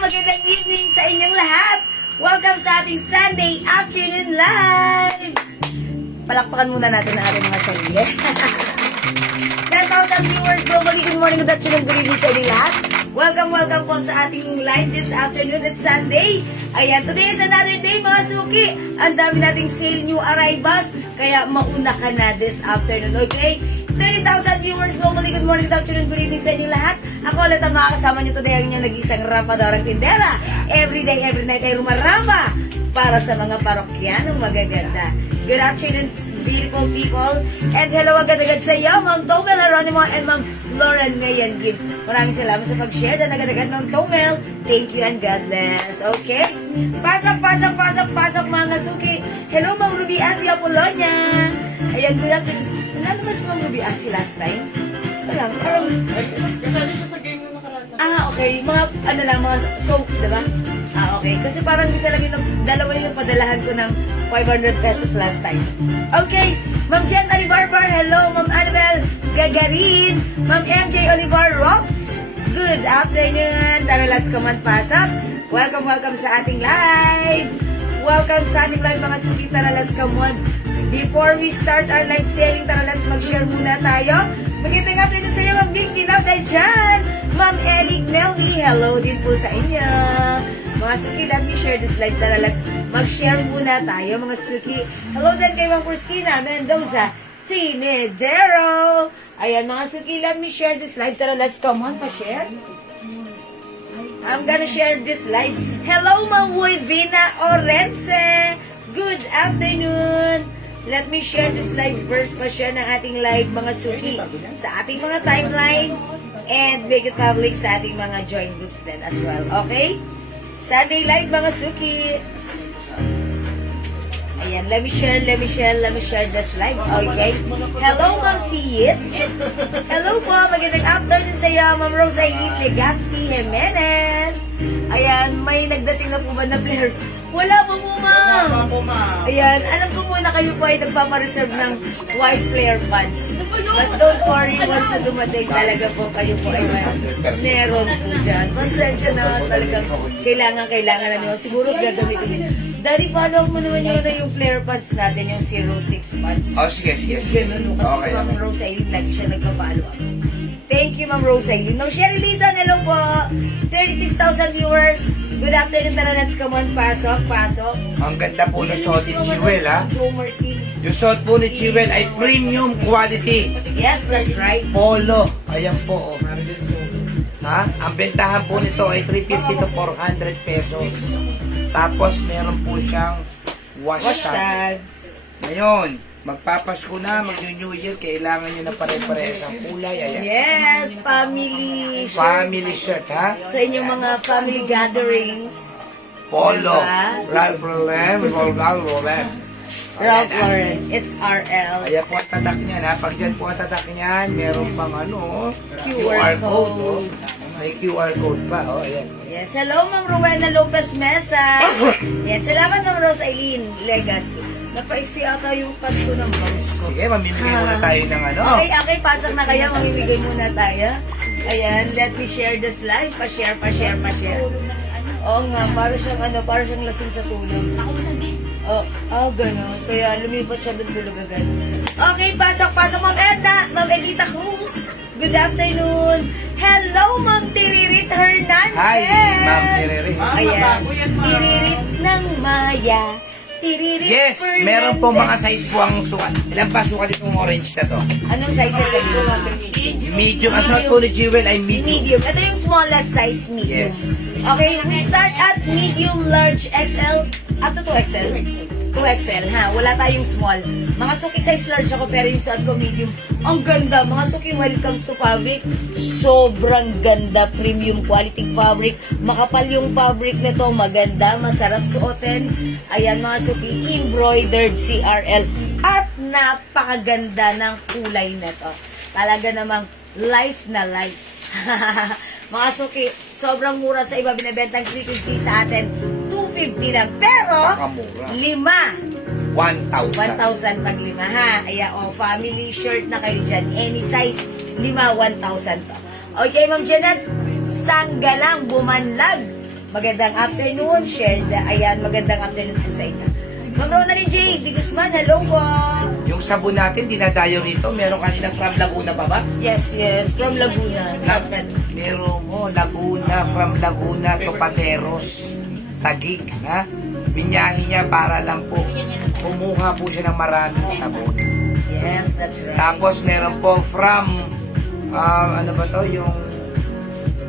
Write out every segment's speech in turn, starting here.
Magandang evening sa inyong lahat. Welcome sa ating Sunday afternoon live. Palakpakan muna natin ang ating mga sarili. 10,000 viewers globally. Good morning, good afternoon, good evening sa inyong lahat. Welcome po sa ating live this afternoon. It's Sunday. Ayan, today is another day mga suki. Ang dami nating sale new arrivals. Kaya mauna ka na this afternoon, okay? 30,000 viewers globally. Good morning, good afternoon, good evening sa inyong lahat. Ako ulit ang makakasama nyo today ang inyong nag-isang rampadorang tindera. Every day, every night ay rumarama para sa mga parokyanong magaganda. Good afternoon, beautiful people. And hello agad-agad sa iyo, Ma'am Tomel Aronimo and Ma'am Lauren Mayan Gibbs. Maraming salamat sa pag-share na agad-agad, Ma'am Tomel. Thank you and God bless. Okay? Pasok mga suki. Hello, Ma'am Ruby Asia Apolonia. Ayan, good afternoon. Nalo ba si Ma'am Ruby Asia last time? Parang, Kasali siya sa game yung nakaraan. okay. Mga, mga soap, diba? Okay. Kasi parang isa lang yung, dalawa yung padalahan ko ng 500 pesos last time. Okay. Ma'am Jen Olivar, hello. Ma'am Annabelle Gagarin. Ma'am MJ Olivar Rocks. Good afternoon. Tara, let's come on, pasok. Welcome sa ating live. Welcome sa ating live, mga suki. Tara, let's come on. Before we start our live selling, tara, let's mag-share muna tayo. Magandang afternoon sa iyo, Ma'am Dinky Now dyan. Ma'am Ellie Nelly, hello din po sa inyo. Mga suki, let me share this live. Tara, let's mag-share muna tayo, mga suki. Hello din kay Ma'am Christina Mendoza Tinedero. Ayan, mga suki, let me share this live. Tara, let's come on, pa-share. I'm gonna share this live. Hello, Ma'am Wivina Orense. Good afternoon. Let me share this live first, pa-share ng ating live, mga suki, sa ating mga timeline, and make it public sa ating mga join groups din as well. Okay? Sunday live, mga suki. Ayan, let me share this live. Okay? Hello, Ma'am Cies. Hello po, magandang afternoon sa iyo, Ma'am Rosa Legazpi Jimenez. Ayan, may nagdating na po ba na player? Wala po po, Ma'am. Ayan, alam ko po na kayo po ay nagpapareserve ng white player funds. But don't worry, once na dumating talaga po, kayo po ay meron po dyan. Pasensya na talagang kailangan na nyo. Siguro gagamitin nyo. Daddy, follow mo naman yung flare funds natin, yung 06 funds. Oh, sige. Ganun, kasi si Ma'am Rosa Eileen, lagi siya nagpa-follow up. Thank you, Ma'am Rosa Eileen. No, Sherry Lizan, hello po. 36,000 viewers. Good afternoon, tara, let's come on. Pasok. Ang ganda po ng suot ni Jewel, ha? Joe Martin. Yung suot po ni Jewel ay premium quality. Yes, that's right. Polo. Ayan po, oh. Ha? Ang bentahan po nito ay 350 to 400 pesos. Tapos, meron po siyang wash tag. Hashtags. Ngayon, magpapasko na, mag-New Year, kailangan nyo na pare-parehas ang kulay. Ayan. Yes, family shirts. Family shirt, ha? Sa inyong mga family gatherings. Polo. Diba? Ralph Lauren. Ralph Lauren. It's RL. Ayan po ang tatak niyan, ha? Pag yan po ang tatak niyan, meron pang QR code. Oh. May QR code pa, oh, ayan. Yes, hello Ma'am Rowena Lopez Mesa. Yes, salamat Ma'am Rose Eileen Legazpi. Napaiksi ata yung cut ko ng mouse ko. Sige, mamimigay muna tayo ng Okay, pasok na kayo. Mamimigay muna tayo. Ayan, let me share this live. Pa-share. Oo nga, para siyang lasing sa tulog. Oh, gano'n. Kaya lumipat siya doon tulog agad. Okay, pasok, Ma'am Edna. Ma'am Edita Cruz. Good afternoon. Hello, Ma'am Tiririt Hernandez. Hi, Ma'am Tiririt. Ayan. Tiririt ng Maya. Tiririt Yes, Fernandez. meron po mga size po ang sukat. Ilan pa sukat itong orange na to? Anong size sabi mo? Medium. As not po ni Jewel ay medium. Medium. Ito yung smallest size medium. Yes. Okay, we start at medium, large, XL, up to 2XL. 2XL, ha? Wala tayong small. Mga suki size large ako, pero yung suot ko medium. Ang ganda. Mga suki, when it comes to fabric, sobrang ganda. Premium quality fabric. Makapal yung fabric nito. Maganda. Masarap suotin. Ayan, mga suki, embroidered CRL. At napakaganda ng kulay nito. Talaga namang life na life. Mga suki, sobrang mura sa iba. Binibentang 350 sa atin. 250 lang. Pero, Napakamura. 5. 1,000. 1,000 pag 5, ha? Ayan, family shirt na kayo dyan. Any size, 5, 1,000 to. Okay, Ma'am Janet, Sanggalang, Bumanlag. Magandang afternoon, share the, ayan, magandang afternoon po sa inyo. Ma'am Ronaldin J. Di Guzman, hello po. Yung sabon natin, dinadayo rito. Meron kanina from Laguna pa ba? Yes, from Laguna. Meron mo, Laguna, from Laguna to Pateros. Tagig, ha? Binyahin niya para lang po kumuha po siya ng maraming sabon. Yes, that's right. Tapos meron po from ano ba to, yung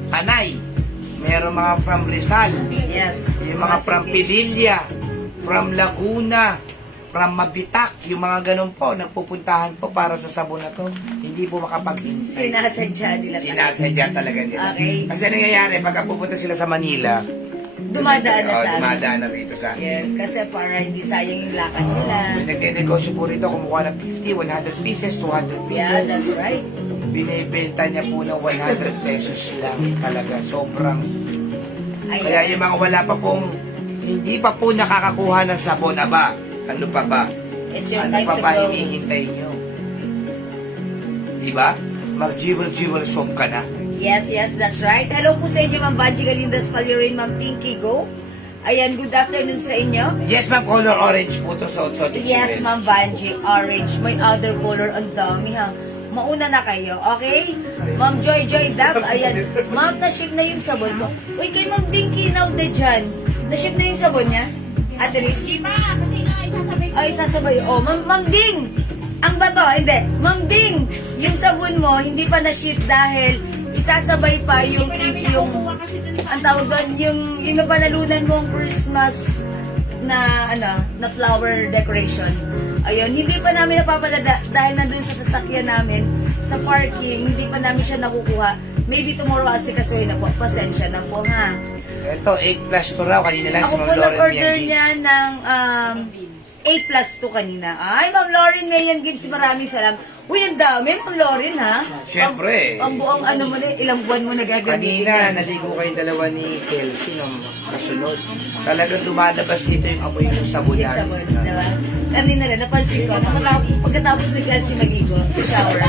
Tanay. Meron mga from Rizal. Yes. Yung mga from Pililla, from Laguna, from Mabitak, yung mga ganun po, nagpupuntahan po para sa sabon na to. Hindi po makapaghintay. Sinasadya nila. Sinasadya talaga nila. Okay. Kasi nangyayari, pagka pupunta sila sa Manila, Dumadaan na sa amin. dumadaan na rito sa amin. Yes, kasi para hindi sayang yung lakad nila. Nagnegosyo po rito, kumukuha ng 50, 100 pieces, 200 pieces. Yeah, that's right. Binibenta niya po ng 100 pesos lang talaga. Sobrang. Ayan. Kaya yung mga wala pa pong, hindi pa po nakakakuha ng sabon, aba, ano pa ba? It's your Ano time pa to ba go. hinihintay nyo? Diba? Mag-jewel-jewel soap ka na. Yes, that's right. Hello po sa inyo, Ma'am Banji Galindas Paliorin, Ma'am Pinky Go. Ayan, good afternoon sa inyo. Yes, ma'am, color orange po ito sa Otso. Yes, Ma'am Banji, orange. May other color, ang dami ha. Mauna na kayo, okay? Ma'am Joy Dab, ayan. Ma'am, na-ship na yung sabon mo. Uy, kay Ma'am Dinky now na dyan. Na-ship na yung sabon niya? Ate Riz? Di ba? Kasi nga isasabay ko. Ay, sasabay. Oh, Ma'am Ding! Ang bato, hindi. Ma'am Ding, yung sabon mo, hindi pa na-ship dahil isasabay pa yung ang tawag doon, yung napanalunan mong Christmas na flower decoration. Ayun, hindi pa namin napapadala dahil nandun sa sasakyan namin sa parking, hindi pa namin siya nakukuha. Maybe tomorrow kasi kasuhin na po. Pasensya na po, ha. Ito, 8 plus to raw. Kanina lang si Ako Ma'am po Lauren nag-order Bianchi. niya ng 8 plus 2 kanina. Ay, Ma'am Lauren Mayan Gibbs, maraming salam. Uy, ang dami, Ma'am Lauren, ha? Siyempre. Ang buong ano mo na, ilang buwan mo nagagamitin. Kanina, naligo kayong dalawa ni Kelsey nung kasunod. Talagang dumadabas dito yung amoy ng sabon Yung sabon, diba? Kanina rin, napansin ko, pagkatapos ni Kelsey maligo sa shower,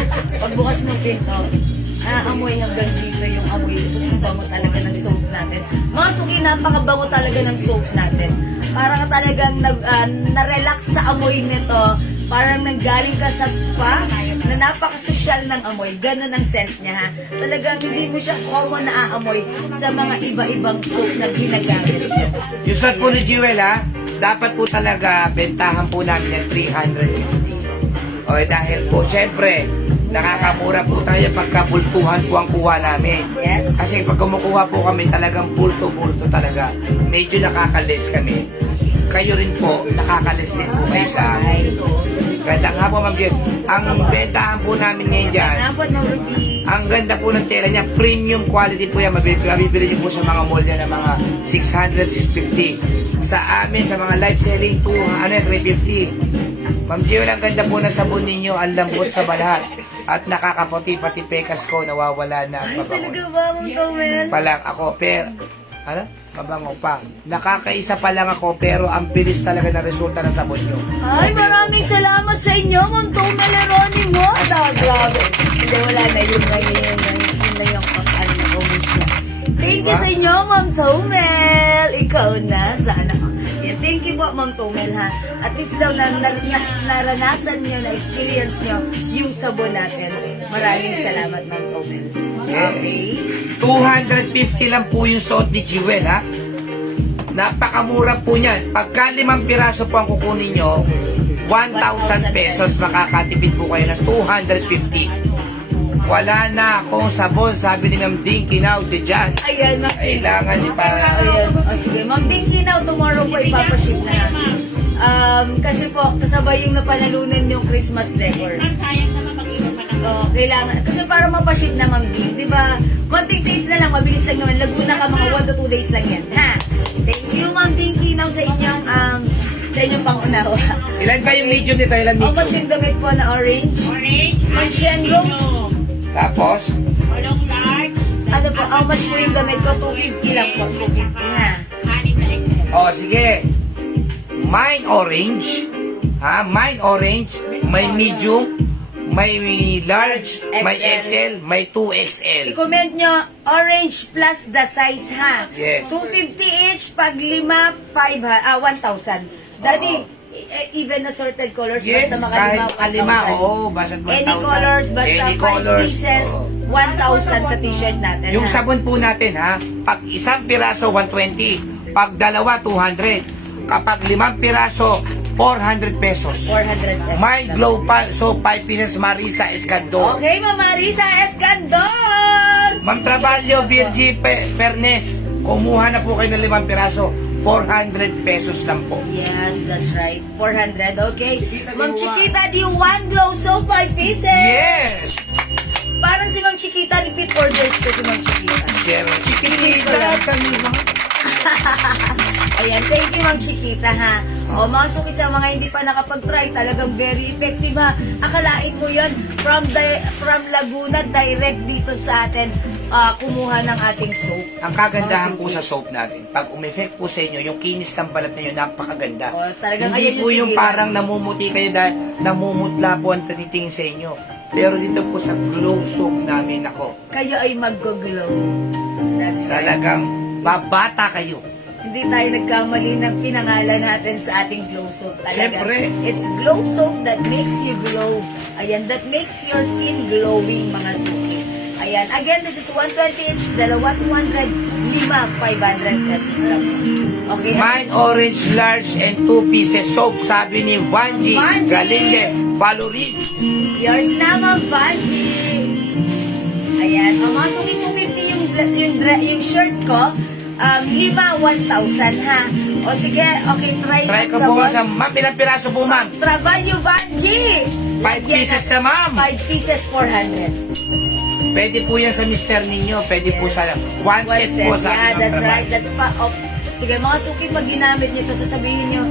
pagbukas ng pinto, amoy hanggang dito yung amoy. Sobrang bango talaga ng soap natin. Mga suki, napakabango talaga ng soap natin. Parang talagang na-relax sa amoy nito. Parang nanggaling ka sa spa na napaka-social ng amoy. Ganun ang scent niya, ha? Talagang hindi mo siya common na aamoy sa mga iba-ibang soap na ginagamit. Yung suot po ni Jewel, ha? Dapat po talaga bentahan po namin yung 350. Okay, dahil po, syempre, nakakamura po tayo pagka bultuhan po ang kuha namin. Yes. Kasi pag kumukuha po kami, talagang bulto-bulto talaga. Medyo nakakalis kami. Kayo rin po, nakakalis din po kayo sa amin. Ganda nga po, Ma'am Jen. Ang bentahan po namin ngayon dyan, Napod mo, Ruby. ang ganda po ng tela niya, premium quality po yan. Mabibili niyo po sa mga mall niya ng mga 600, 650. Sa amin, sa mga live selling po, 350. Ma'am Jill, ang ganda po ng sabon ninyo, ang lambot sa balat. At nakakaputi, pati pekas ko, nawawala na ang Ay, talaga pabango. ba, Ma'am Gomel? Palang ako, pero, mabango pa. Nakakaisa pa lang ako, pero ang bilis talaga ng resulta ng sabon nyo. Ay, maraming salamat sa inyo, Ma'am Tomel Ronnie mo. Grabe. Hindi, wala na yun na yung comments na. Thank you sa inyo, Ma'am Tomel. Ikaw na, sana. Yeah, thank you po po, Ma'am Tomel, ha? At least daw naranasan nyo, na-experience nyo yung sabon natin. Maraming salamat, Ma'am Tomel. Okay. 250 lang po yung suot ni Jewel, ha? Napakamura po niyan. Pagka 5 piraso po ang kukunin nyo, 1,000 pesos, makakatipid po kayo ng 250. Wala na akong sabon, sabi ni Ma'am Dinky now, dyan. Ayan, Ma'am. Kailangan ni para... Ayan. O sige, Ma'am Dinky now, tomorrow po ipapaship na. Kasi po, kasabay yung napanalunan yung Christmas decor. Sayang naman mag-iwan pa ng Kailangan. Kasi para mapaship na, Ma'am Ding, di ba? Konting days na lang, mabilis lang naman. Laguna ka, mga 1 to 2 days lang yan. Ha? Thank you, Ma'am Dinky now sa inyong, pangunawa. Ilan ba yung medium nito? Ilan How much medium? yung damit po na orange? orange, Mansian rose. Tapos, Olong large, Ano po, how much po yung damit ko? 250 lang po. 250 na. anim na XL. oh sige. Mine orange. Ha? Mine orange. May medium. May large. May XL. May 2XL. I-comment nyo, orange plus the size, ha? Yes. 250 each, pag 5, 1,000. Daddy, even assorted colors, Yes, basta kahit makalima, 1,000. oo, basta 1,000. Any colors, basta Any 5 colors, pieces, oo. 1,000 sa t-shirt natin, Yung ha? sabon po natin, ha? Pag isang piraso, 120. Pag dalawa, 200. Kapag 5 piraso, 400 pesos. 400 pesos. May lang. glow pa, so 5 pieces Marisa Escandor. Okay, Mama Marisa Escandor! Ma'am Trabalyo, Virgie Pernes, kumuha na po kayo ng 5 piraso. 400 pesos lang po. Yes, that's right. 400, okay. Ma'am Chiquita, do you want glow soap 5 pieces? Yes! Parang si Ma'am Chiquita, repeat orders ko si Ma'am Chiquita. Siyempre, chiquitita, kami mo. Ayan, thank you Ma'am Chiquita, ha. O, mga suki sa mga hindi pa nakapag-try, talagang very effective, ha. Akalain mo yun, from Laguna, direct dito sa atin, kumuha ng ating soap. Ang kagandahan po sa soap natin, pag umeffect po sa inyo, yung kinis ng balat ninyo, napakaganda. Oh, talagang Hindi ayun po yung yung tigilan. parang namumuti kayo dahil namumutla po ang tanitingin sa inyo. Pero dito po sa glow soap namin, ako, Kayo ay mag-glow. That's right. talagang babata kayo. Hindi tayo nagkamali ng pinangalan natin sa ating glow soap. Talaga. Siyempre. It's glow soap that makes you glow. Ayan, that makes your skin glowing, mga suki. Ayan, again, this is 120 each, dalawa 200, 500 pesos lang. Okay. Mine orange large and 2 pieces soap, sabi ni Vanji Vanji! Galindez Valorig. Yours na, Ma'am Vanji. Ayan, mga suki 250 yung shirt ko. 5, 1,000, ha. O sige, okay, try Try ang ko po sabon. sa ma'am, ilang piraso po ma'am? Trabalyo, Vanji! 5 pieces na ma'am. 5 pieces, 400. Pwede po yan sa mister ninyo, pwede po sa one set po sa Yeah, akin that's ng right. That's sige, mga suki, pag ginamit nyo ito, sasabihin nyo,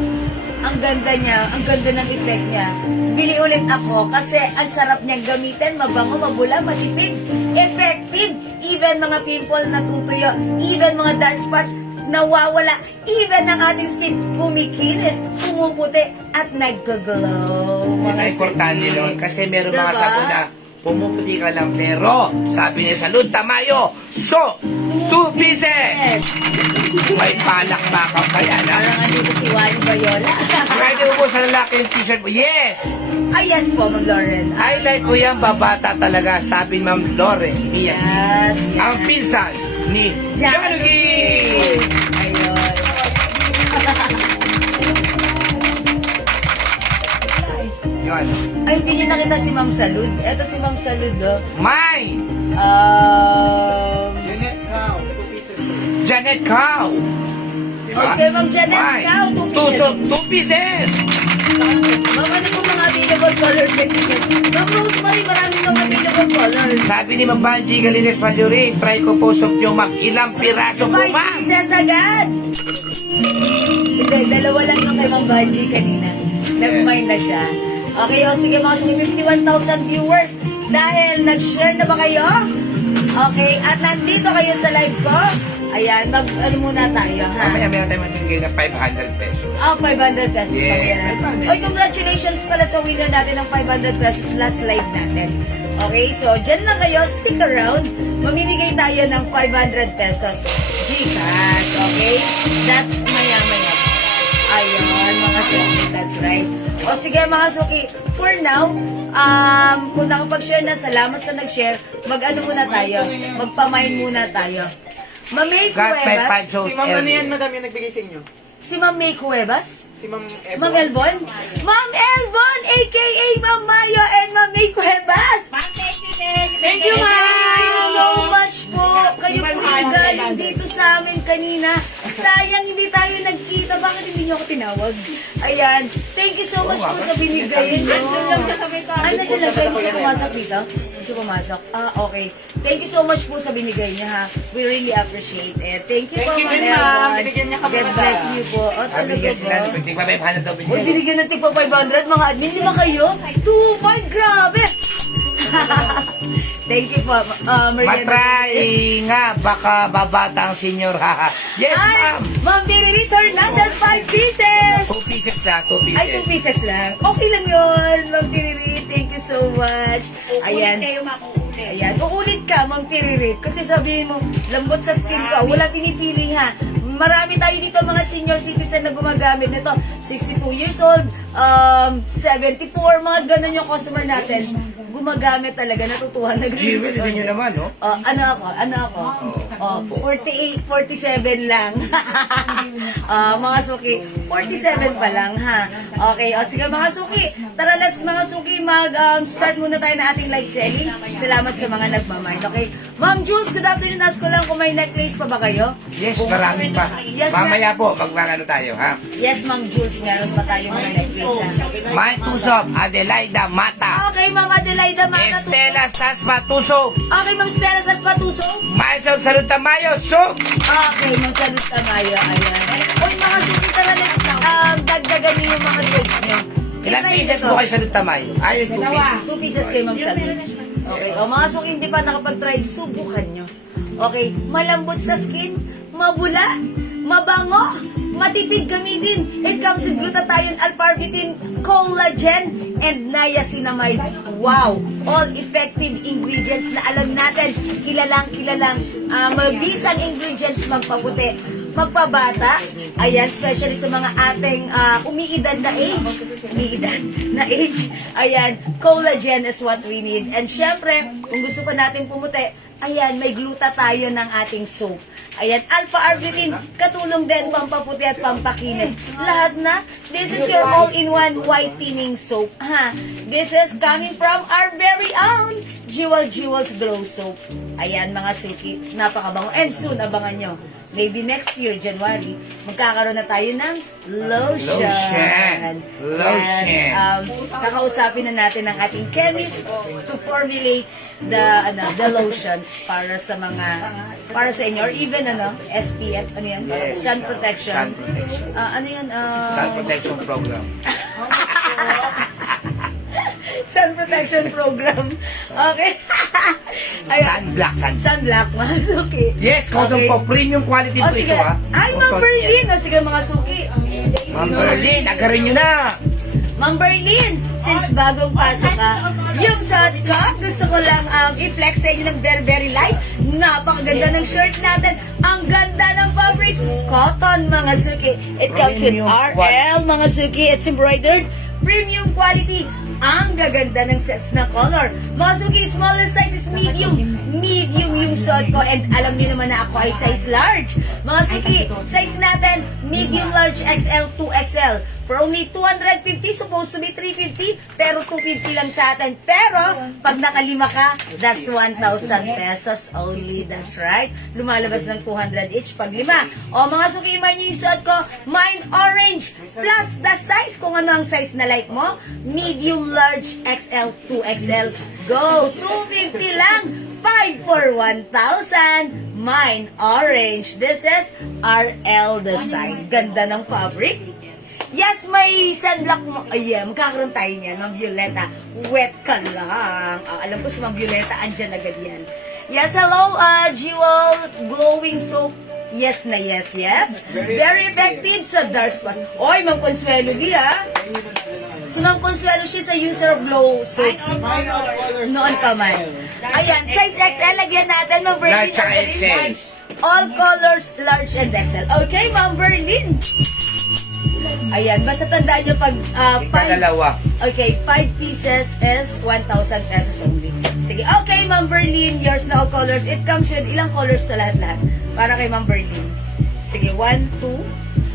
ang ganda niya, ang ganda ng effect niya. Bili ulit ako kasi ang sarap niyang gamitin, mabango, mabula, matipid, effective. Even mga pimple natutuyo, even mga dark spots nawawala, even ang ating skin kumikinis, pumuputi, at nagka-glow. Yan ang Mga importante suki. nun. Kasi meron mga Diba? sabon na pumuputi ka lang. Pero, sabi niya sa Lud Tamayo, so, 2 pieces! May palakpakan pa yan. ha? Parang andito si Wally Bayola. Pwede mo po sa lalaki yung t-shirt mo. Yes! Yes po, Ma'am Lauren. I like ko yan, babata talaga, sabi ni Ma'am Lauren. Iyan. Yes, yes. Ang pinsan ni Janugi! Ayun. Yun. Ay, hindi niyo nakita si Ma'am Salud. Eto si Ma'am Salud, oh. May! Janet Cow, 2 pieces. Janet Cow! Okay, Ma'am Janet May. Cow, 2 pieces! Ma'am, ano po mga available colors na t-shirt? Ma'am Rosemary, marami ng available colors. Sabi ni Ma'am Banji Galines Palyuri, try ko po soap nyo, ma'am. Ilang piraso po, 5 ma'am? pieces agad! Hindi, dalawa lang yung kay Ma'am Banji kanina. Nag-mind na siya. Okay, o sige mga suki, 51,000 viewers. Dahil nag-share na ba kayo? Okay, at nandito kayo sa live ko. Ayan, ano muna tayo, ha? Mamaya tayo magbigay ng 500 pesos. 500 pesos. Yes, pa yan. 500. Oy, congratulations pala sa winner natin ng 500 pesos last live natin. Okay, so dyan lang kayo, stick around. Mamimigay tayo ng 500 pesos Gcash, okay? That's maya-maya. Ayun. mga suki. That's right. O sige mga suki, for now, kung nakapag-share na, salamat sa nag-share. Mag-ano muna tayo? Magpamain muna tayo. Mamay Got my Cuevas. 5 souls Si Ma'am ano yan, every. madam, yung nagbigay sa inyo? Si Ma'am May Cuevas. Si Ma'am Ebon. Ma'am Elvon? Ma'am Elvon, aka Ma'am Maya and Ma'am May Cuevas. Ma'am, thank you din. Thank you, ma'am. Thank you so much po. Kayo po yung galing dito sa amin kanina. Sayang hindi tayo nagkita. Bakit hindi niyo ako tinawag? Ayan. Thank you so much po sa binigay niyo. Ay, nandun lang siya. Hindi siya pumasok dito? Hindi siya pumasok. Okay. Thank you so much po sa binigay niyo, ha. We really appreciate it. Thank you po, Thank you Ma'am din, ma'am. Elvon. Binigyan niya kami, God ma'am. bless you po. O, Sabi talaga nga sila, po. tigpa 500 daw Uy, binigyan. binigyan ng tigpa 500, mga admin. Lima kayo? 2-5, grabe! Thank you po, Merienda. Matry nga, baka babata ang senior, haha. Yes, Ay, ma'am. Ma'am Diri, Hernandez, 5 pieces! 2 pieces lang, 2 pieces. Ay, 2 pieces lang. Okay lang yun, Ma'am Diri. Thank you so much. Ayan. Ayan. Kayo makuulit. Ayan, uulit ka, Ma'am Tiririt. Kasi sabihin mo, lambot sa skin ko. Walang pinipili, ha. Marami tayo dito mga senior citizen na gumagamit nito. 62 years old, 74, mga ganun yung customer natin. Gumagamit talaga, natutuhan. Jewel, hindi nyo naman, no? Ano ako? 48, 47 lang. Mga suki, 47 pa lang, ha? Okay, sige mga suki. Tara, let's mga suki, start muna tayo ng ating live selling. Salamat sa mga nagmamind, okay? Ma'am Jules, good afternoon. Ask ko lang kung may necklace pa ba kayo? Yes, marami pa. Yes, Mamaya po, magmamano tayo, ha? Yes, Ma'am Jules, meron pa tayo mga necklace, ha? May Tusop, Adelaida Mata, Okay, Ma'am Adelaida, mga Estela Sasma Tusop, Okay, Ma'am Stella Saspatuso. Maisol Salud Tamayo, Sok! Okay, Ma'am Salud Tamayo, ayan. Uy, mga suki, tara, let's dagdagan niyo yung mga soaps niyo. Ilang pieces mo kay Salud Tamayo? Ayun, 2 pieces. 2 pieces kay Ma'am Salud. Okay, mga suki, hindi pa nakapag-try, subukan nyo. Okay, malambot sa skin, mabula, mabango, matipid gamitin. It comes with glutathione, alparbitin, collagen, and niacinamide. Wow! All effective ingredients na alam natin, kilalang, mabisang ingredients magpaputi, magpabata, ayan, especially sa mga ating umiidad na age, ayan, collagen is what we need. And syempre, kung gusto pa natin pumuti, ayan, may glutathione ng ating soap. Ayan, alpha-arbutin, katulong din pampaputi at pampakinis. Lahat na, this is your all-in-one whitening soap. Ha? This is coming from our very own Jewel's Glow Soap. Ayan, mga suki, napakabango. And soon, abangan nyo. Maybe next year, January, magkakaroon na tayo ng lotion. Lotion. And, kakausapin na natin ang ating chemist to formulate the lotions para sa inyo, or even SPF, ano yan? Yes. Sun protection. Sun protection. Ano yan? Sun Protection Program. Sun protection program. Okay. Ayan. Sunblock, Sunblock, mga suki. Yes, kodong po. Premium quality O po sige. ito, ha? Ay, Ma'am Berlin. O sige, mga suki. Ma'am Berlin, agarin nyo na. Ma'am Berlin, since bagong pasok ka, yung suot ko, gusto ko lang i-flex sa inyo ng very, very light. Napakaganda ng shirt natin. Ang ganda ng fabric. Cotton, mga suki. It comes with Premium RL, mga suki. It's embroidered. Premium quality. Ang gaganda ng sets na color. Mga suki, smallest size is medium. Medium yung suot ko. And alam niyo naman na ako ay size large. Mga suki, size natin, medium, large, XL, 2XL. For only 250, supposed to be 350, pero 250 lang sa atin. Pero, pag nakalima ka, that's 1,000 pesos only. That's right. Lumalabas ng 200 each pag lima. O mga suki, man yung suot ko, mine orange, plus the size, kung ano ang size na like mo, medium, large, XL, 2XL. Go! 250 lang! 5 for 1,000. Mine orange. This is RL design. Ganda ng fabric. Yes, may sunblock mo. Ayan, magkakaroon tayo niyan, Ma'am Violeta. Wet ka lang. Alam ko si Ma'am Violeta, andyan agad yan. Yes, hello, Jewel Glowing Soap. Yes na yes. Very effective sa dark spots. Oy, Ma'am Consuelo di, ha? Si Ma'am Consuelo, she's a user of Glow Soap. Noon ka man. Ayan, size XL, lagyan natin, Ma'am Verlin. Large tsaka XL. All colors, large and XL. Okay, Ma'am Verlin. Ayan, basta tandaan nyo pag Dalawa. okay, 5 pieces is 1,000 pesos only. Sige, okay, Ma'am Berlin, yours na all colors. It comes with ilang colors to lahat-lahat? Para kay Ma'am Berlin. Sige, 1, 2,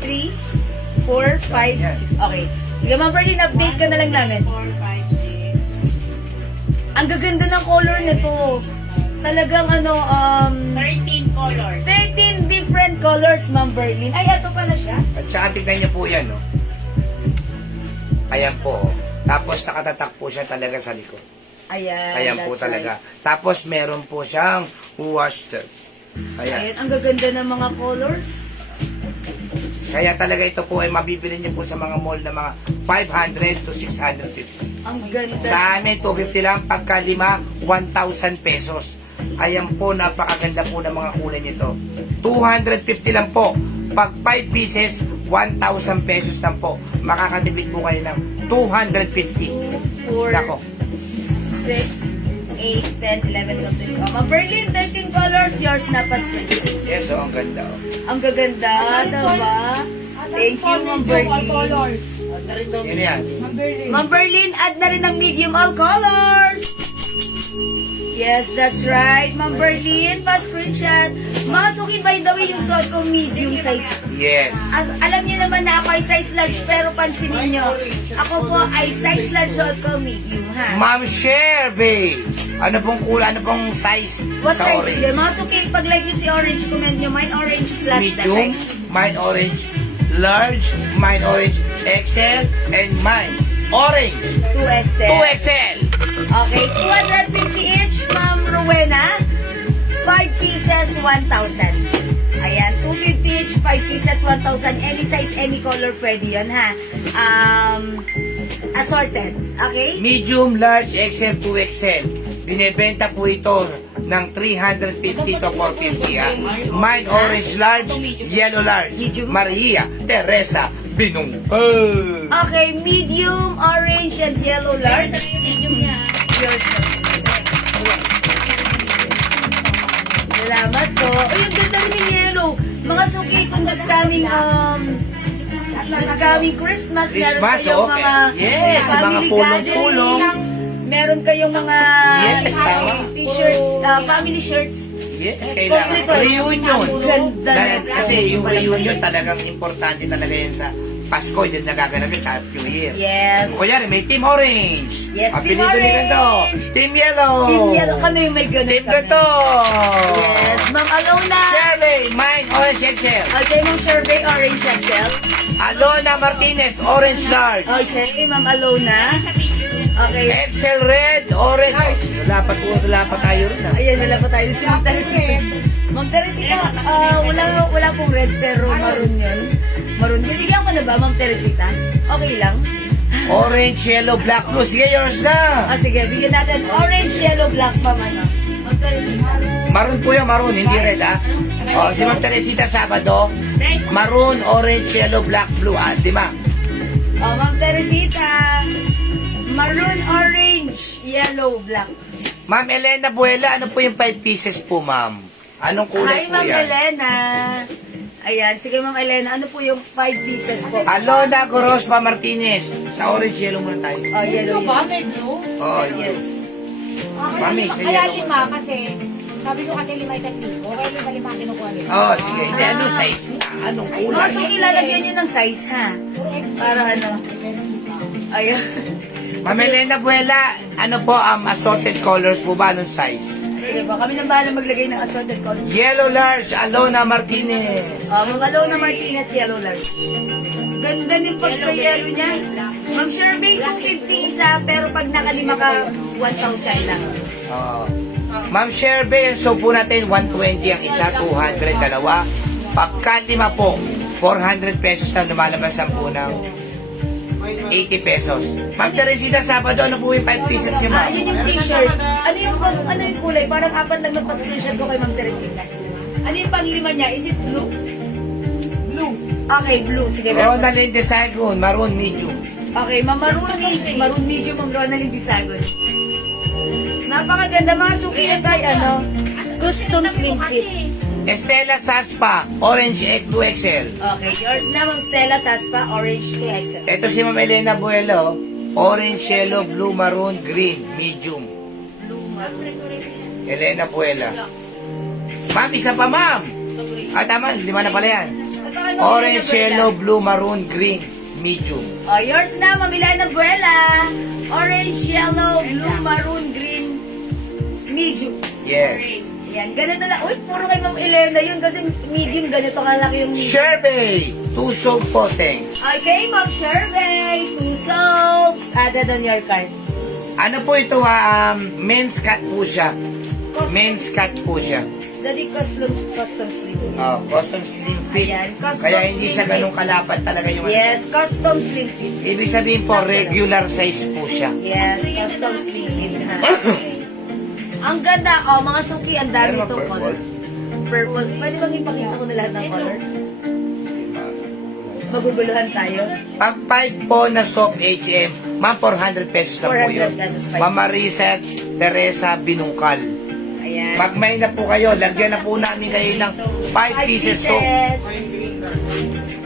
3, 4, 5, 6. Okay. Sige, Ma'am Berlin, update ka na lang namin. 4, 5, 6. Ang gaganda ng color nito. Talagang 13 colors. 13 different colors, Ma'am Berlin. Ay, ito pala siya. At saka tignan niyo po yan, no? Ayan po. Tapos nakatatak po siya talaga sa likod. Ayan, Ayan po that's talaga. right. Tapos meron po siyang washer. Ayan. Ayan, ang gaganda ng mga colors. Kaya talaga ito po ay mabibili niyo po sa mga mall na mga 500 to 650. Ang ganda. Sa amin, 250 lang. Pagka 5, 1,000 pesos. Ayan po, napakaganda po ng mga kulay nito. 250 lang po. Pag 5 pieces, 1,000 pesos lang po. Makakatipid po kayo ng 250. 2, 4, Nako. 6, 8, 10, 11, 12, 13. Oh, Ma'am Berlin, 13 colors. Yours na Pastor. Yes, oh, ang ganda. Oh. Ang gaganda, diba? Thank you, Ma'am Berlin. Yun yan. Ma'am Berlin, add na rin ng medium all colors. Yes, that's right. Ma'am Berlin, pa-screenshot. Mga suki, by the way, yung suot ko medium size. Yes. Alam niyo naman na ako ay size large, pero pansinin niyo, ako po ay size large, suot ko medium, ha? Ma'am Sherby, ano pong kulay, ano pong size What sa size? orange? Sige, mga suki, pag like nyo si orange, comment nyo, mine orange plus the Medium, size. mine orange, large, mine orange, XL, and mine orange. 2XL. 2XL. Okay, 250 each, Ma'am Rowena. 5 pieces, 1,000. Ayan, 250 each, 5 pieces, 1,000. Any size, any color, pwede yun, ha? Assorted, okay? Medium, large, XL, 2XL. Binebenta po ito ng 350 to 450. Ha? Mine orange large, yellow large. Medium. Maria Teresa Binong. Okay, medium, orange, and yellow large. Medium niya. Yours na. Salamat po. Uy, ang ganda rin yung yellow. Mga suki, kung this coming Christmas, meron Christmas, kayong okay. mga Yes, mga family pulong-pulong. gatherings. Meron kayong mga Yes, tama. t-shirts, family shirts. Yes, kailangan. Kompleto. Reunion. Ang ganda Dahil, na. kasi yung reunion talagang importante talaga yan sa Pasko. Yan nagaganap yun sa New Year. Yes. O yan, may Team Orange. Yes, Team Apelido ni ganito. Orange. Team Yellow. Team yellow kami yung may ganun Team kami. ganito. Yes, Ma'am Alona. Shirley, mine orange XL. Okay, Ma'am Survey, orange XL. Alona Martinez, orange large. Okay, Ma'am Alona. Okay. Excel red, orange. Wala pa tayo rin. Ayan, wala pa tayo. Si Ma'am Teresita. Ma'am Teresita, wala pong red pero maroon yun. Maroon. Binigyan ko na ba, Ma'am Teresita? Okay lang. Orange, yellow, black, blue. Sige, yours na. Sige, bigyan natin orange, yellow, black pa man. Ma'am Teresita. Maroon po yung maroon, hindi red ha. O, si Ma'am Teresita Sabado, maroon, orange, yellow, black, blue. Di ba? Ma'am Teresita. Maroon, orange, yellow, black. Ma'am Elena Buela, ano po yung 5 pieces po, ma'am? Anong kulay Hi, po Ma'am yan? Elena. Ayan, sige Ma'am Elena, ano po yung 5 pieces po? Alona Gorospa Martinez. Sa orange, yellow muna tayo. Yellow. Ba, medyo? Oh, Yes. Mami, sa Kaya yellow lima kasi, sabi ko kasi lima itang libo. Kaya lima kinukuha nila. Oh, sige. Hindi, anong size na? Anong Mga kulay? suki, lalagyan nyo ng size, ha? Para ano? Ayan. Ma'am Elena Buela, ano po ang assorted colors po ba? Anong size? Sige po, kami nang bahala maglagay ng assorted color. Yellow large, Alona Martinez. Ma'am Alona Martinez, yellow large. Ganda din pagka-yellow niya. Ma'am Survey, 250 isa, pero pag nakalima ka, 1,000 lang. Oo. Ma'am Sherbe, so po natin 120 ang isa, 200 dalawa. Pagka lima po, 400 pesos na lumalabas ang po ng 80 pesos. Ma'am Teresita Sabado, ano po yung 5 pieces niyo, ma'am? Yun yung t-shirt. Ano yung kulay? Parang apat lang magpa-screenshot ko kay Ma'am Teresita. Ano yung panglima niya? Is it blue? Blue. Okay, blue. Sige, ma'am. Ronaldin Desagun, maroon medium. Okay, Ma'am Maroon medium, Ma'am Ronaldin Disagon. Napakaganda mga suki na tayo, custom slim fit. Estela Saspa, Orange 2XL. Okay, yours na, Ma'am Stella Saspa, orange 2XL. Ito si Ma'am Elena Buelo, orange, yellow, blue, maroon, green, medium. Elena Buela. Ma'am, isa pa ma'am. Tama, 5 na pala yan. Orange, yellow, blue, maroon, green, medium. Oh, yours na, Ma'am Elena Buela. Orange, yellow, blue, maroon, green, medium. Yes. Yan, ganito lang. Uy, puro kay Ma'am Elena yun kasi medium, ganito kalaki yung medium. Survey, 2 soap potings. Okay, Ma'am Shervay, 2 soaps added on your card. Ano po ito men's cut po siya. Men's cut po siya. Daddy custom sleeve. Custom slim fit. Ayan, custom Kaya hindi slim siya fit. ganun kalapat talaga yung Yes, custom slim fit. Ibig sabihin po, regular size po siya. Yes, custom slim fit ha. Ang ganda, oh, mga suki, ang dami Meron itong ba color. Purple. Pwede bang ipakita ko na lahat ng color? Maguguluhan tayo. Pag 5 po na soap H&M, ma'am, 400 pesos na po 400 yun. pesos, 5. Ma'am Marisa Teresa Binungkal. Ayan. Pag may na po kayo, lagyan na po namin kayo ng 5 pieces soap.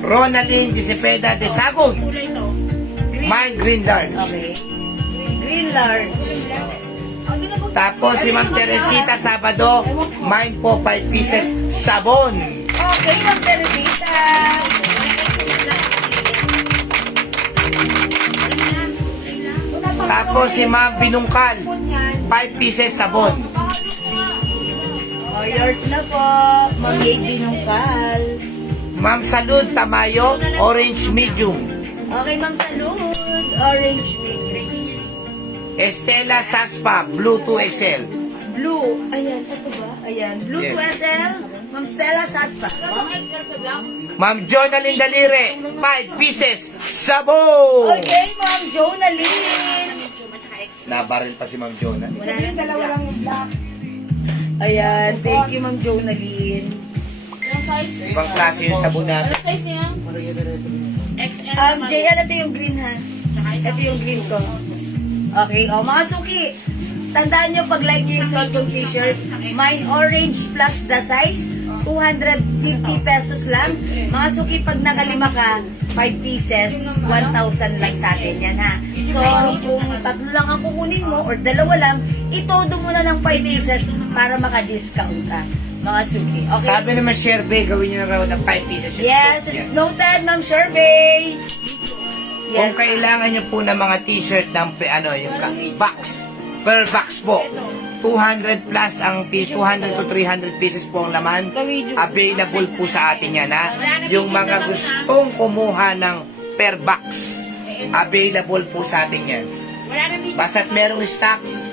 Ronaline de Cepeda de Sagon. Mine Green Large. Okay. Green large. Tapos si Ma'am Teresita Sabado, mine po 5 pieces sabon. Okay, Ma'am Teresita. Tapos si Ma'am Binungkal, 5 pieces sabon. Oh, yours na po. Ma'am Yade Binungkal. Ma'am Salud Tamayo, orange medium. Okay, Ma'am Salud. Orange pink. Estela Saspa, blue 2XL. Blue. Ayan, ito ba? Ayan. Blue Yes. 2SL. Ma'am Stella Saspa. Ma'am Jonalyn Dalire, 5 pieces sabon. Okay, Ma'am Jonalyn. Nabaril pa si Ma'am Jonalyn. Yung dalawa lang yung black. Ayan, thank you, Ma'am Jonalyn. Yung size. Ibang klase yung sabon natin. Ano size niya? JL, ito yung green ha. Ito yung green ko. Okay, mga suki. Tandaan nyo, pag like nyo yung suot kong t-shirt, mine orange plus the size, 250 pesos lang. Mga suki, pag nakalima ka, 5 pieces, 1,000 lang sa atin yan ha. So, kung 3 lang ang kukunin mo, or 2 lang, itodo mo na ng 5 pieces para maka-discount ka. Mga suki. Okay? Sabi naman, Sherbe, gawin niyo na raw ng 5 pieces yung Yes, soap it's niya. noted ng survey. Kung kailangan niyo po ng mga t-shirt ng yung box, per box po, 200 plus ang piece, 200 to 300 pieces po ang laman. Available po sa atin yan, ha? Yung mga gustong kumuha ng per box, available po sa atin yan. Basta't merong stocks,